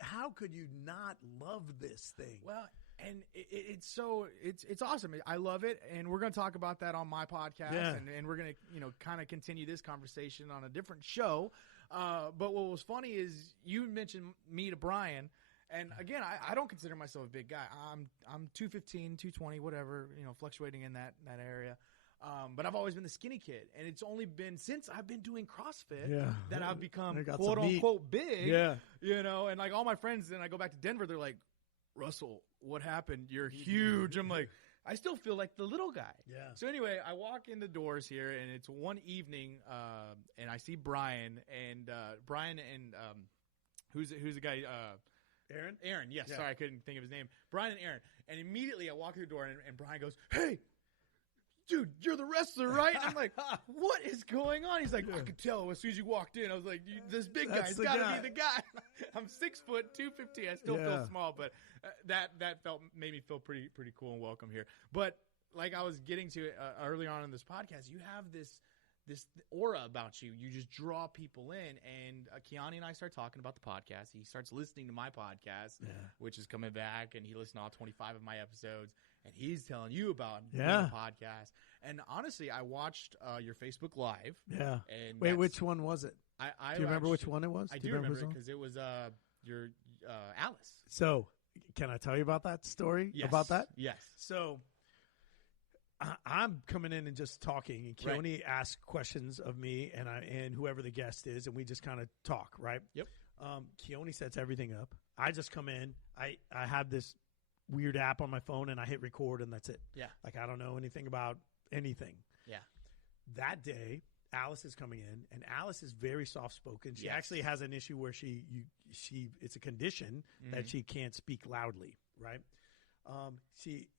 how could you not love this thing? Well, and it's awesome. I love it. And we're going to talk about that on my podcast. Yeah. And we're going to, kind of continue this conversation on a different show. But what was funny is you mentioned me to Brian. And again, I don't consider myself a big guy. I'm 215, 220, whatever, fluctuating in that area. But I've always been the skinny kid, and it's only been since I've been doing CrossFit that I've become quote unquote big. Yeah. And like all my friends, then I go back to Denver, they're like, Russell, what happened? You're huge. I'm like, I still feel like the little guy. Yeah. So anyway, I walk in the doors here, and it's one evening, and I see Brian and who's the guy? Aaron. Yes. Yeah. Sorry, I couldn't think of his name. Brian and Aaron. And immediately I walk through the door, and Brian goes, hey, dude, you're the wrestler, right? And I'm like, what is going on? He's like, I could tell as soon as you walked in. I was like, this big guy's got to be the guy. I'm 6 foot, 250. I still feel small, but that made me feel pretty cool and welcome here. But like I was getting to earlier on in this podcast, you have this aura about you. You just draw people in. And Kiani and I start talking about the podcast. He starts listening to my podcast, which is coming back, and he listened to all 25 of my episodes. And he's telling you about the podcast. And honestly, I watched your Facebook Live. Yeah. And wait, which one was it? Do you remember which one it was? I do remember it because it was your Alice. So, can I tell you about that story? Yes. About that? Yes. So, I'm coming in and just talking, and Keone asks questions of me and whoever the guest is, and we just kind of talk, right? Yep. Keone sets everything up. I just come in. I have this weird app on my phone, and I hit record, and that's it. Yeah. Like, I don't know anything about anything. Yeah. That day, Alice is coming in, and Alice is very soft-spoken. She actually has an issue where it's a condition that she can't speak loudly, right?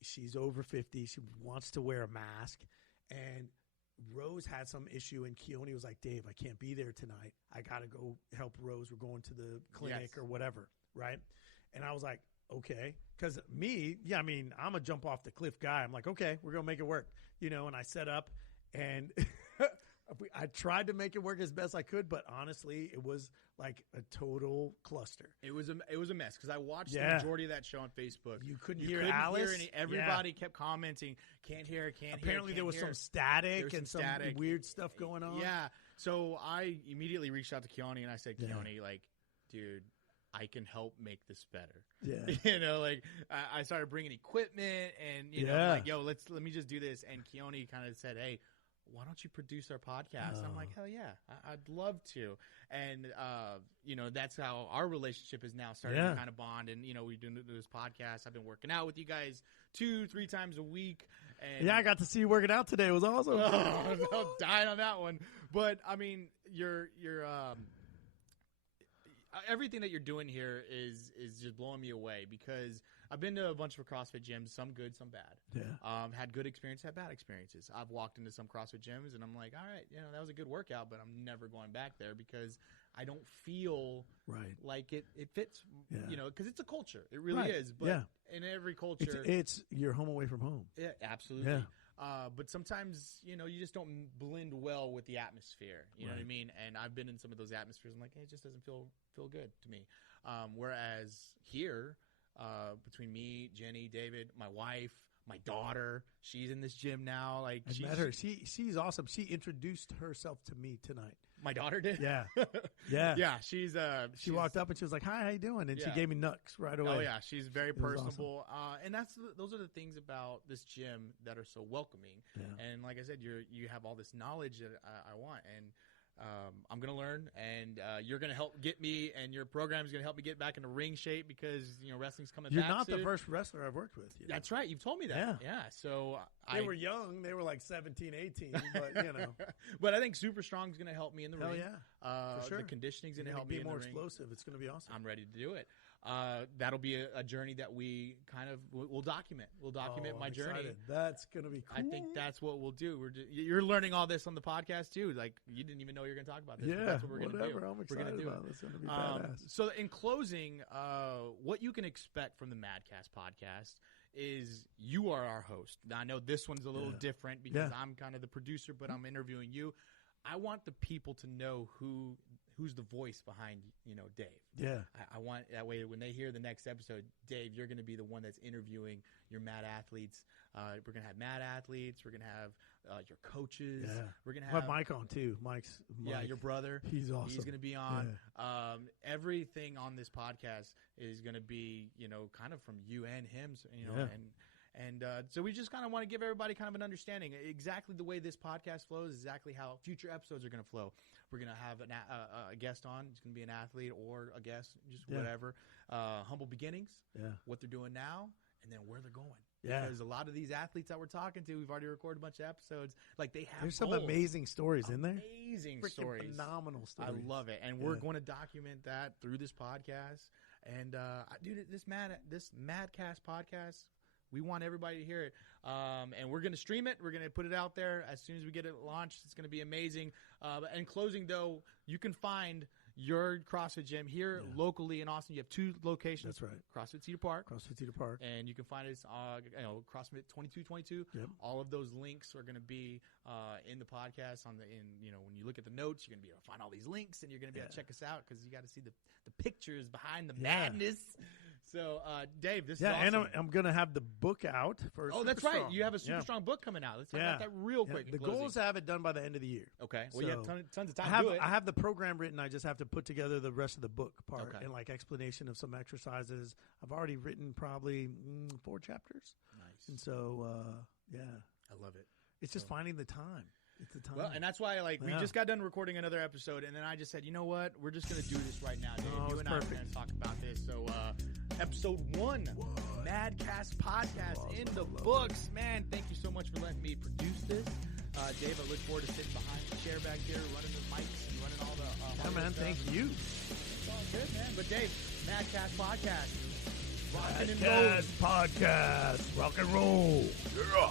She's over 50. She wants to wear a mask, and Rose had some issue, and Keone was like, Dave, I can't be there tonight. I got to go help Rose. We're going to the clinic or whatever, right? And I was like, okay. Because I'm a jump off the cliff guy. I'm like, okay, we're going to make it work. And I set up, and I tried to make it work as best I could, but honestly, it was like a total cluster. It was a mess because I watched the majority of that show on Facebook. You couldn't hear Alice. Everybody kept commenting, can't hear. Apparently, there was some static and some weird stuff going on. Yeah. So I immediately reached out to Keone, and I said, Keone, like, dude, I can help make this better. Yeah. You know, like I started bringing equipment and, you know, like, yo, let me just do this. And Keone kind of said, hey, why don't you produce our podcast? I'm like, hell yeah, I'd love to. And, you know, that's how our relationship is now starting to kind of bond. And, you know, we're doing this podcast. I've been working out with you guys 2-3 times a week. And I got to see you working out today. It was awesome. I'm dying on that one. But, I mean, you're everything that you're doing here is just blowing me away because I've been to a bunch of CrossFit gyms, some good, some bad. Yeah. Had good experiences, had bad experiences. I've walked into some CrossFit gyms and I'm like, all right, you know, that was a good workout, but I'm never going back there because I don't feel like it fits, you know, because it's a culture. It really is. But in every culture. It's your home away from home. Yeah, absolutely. Yeah. But sometimes, you know, you just don't blend well with the atmosphere. You know what I mean? And I've been in some of those atmospheres. I'm like, hey, it just doesn't feel good to me. Whereas here, between me, Jenny, David, my wife, my daughter, she's in this gym now. Like, I met her. She's awesome. She introduced herself to me tonight. My daughter did? Yeah. Yeah. Yeah. She walked up and she was like, hi, how you doing? And she gave me nucks right away. Oh, yeah. She's very personable. Awesome. And those are the things about this gym that are so welcoming. Yeah. And like I said, you have all this knowledge that I want. And I'm going to learn, and you're going to help get me, and your program is going to help me get back into ring shape because, you know, wrestling's coming back. You're not soon. the first wrestler I've worked with. You know? That's right. You've told me that. Yeah. So they were young. They were like 17, 18, but, you know. But I think Super Strong is going to help me in the ring. Hell yeah. For sure. The conditioning is going to help me in the ring. Be more explosive. It's going to be awesome. I'm ready to do it. That'll be a journey that we kind of we'll document. We'll document my journey. Excited. That's gonna be cool. I think that's what we'll do. You're learning all this on the podcast too. Like you didn't even know you were going to talk about this. Yeah, that's what we're going to do. I'm excited about it. It's going to be badass. So in closing, what you can expect from the MadCast podcast is you are our host. Now I know this one's a little different because I'm kind of the producer, but I'm interviewing you. I want the people to know who's the voice behind, you know, Dave. Yeah. I want that way when they hear the next episode, Dave, you're going to be the one that's interviewing your mad athletes. We're going to have mad athletes. We're going to have your coaches. Yeah. We're going to have have Mike on too. Mike. Yeah, your brother. He's awesome. He's going to be on. Yeah. Everything on this podcast is going to be, you know, kind of from you and him, you know, And so we just kind of want to give everybody kind of an understanding. Exactly the way this podcast flows, exactly how future episodes are going to flow. We're going to have a guest on. It's going to be an athlete or a guest, just whatever. Humble beginnings, what they're doing now, and then where they're going. Yeah. Because a lot of these athletes that we're talking to, we've already recorded a bunch of episodes. Like they have There's some amazing stories in there. Amazing stories. Phenomenal stories. I love it. And we're going to document that through this podcast. And, dude, this MadCast podcast, we want everybody to hear it. And we're going to stream it. We're going to put it out there as soon as we get it launched. It's going to be amazing. In closing, though, you can find your CrossFit gym here locally in Austin. You have 2 locations. That's right. CrossFit Cedar Park. And you can find us, CrossFit 2222. Yep. All of those links are going to be in the podcast. When you look at the notes, you're going to be able to find all these links, and you're going to be able to check us out because you got to see the pictures behind the madness. So, Dave, this is awesome. And I'm going to have the book out for Super that's Strong. Right. You have a Super Strong book coming out. Let's talk about that real quick. The goal is to have it done by the end of the year. Okay. Well, you have tons of time to do it. I have the program written. I just have to put together the rest of the book part and like explanation of some exercises. I've already written probably 4 chapters. Nice. And so, I love it. It's just finding the time. It's the time. Well, and that's why, we just got done recording another episode, and then I just said, you know what? We're just going to do this right now, Dave. You and I are going to talk about this. So, episode 1, MadCast podcast in the books. Man, thank you so much for letting me produce this. Dave, I look forward to sitting behind the chair back here, running the mics and running all the man, stuff. thank you. It's all good, man. But, Dave, MadCast podcast. MadCast podcast. Rock and roll. Yeah.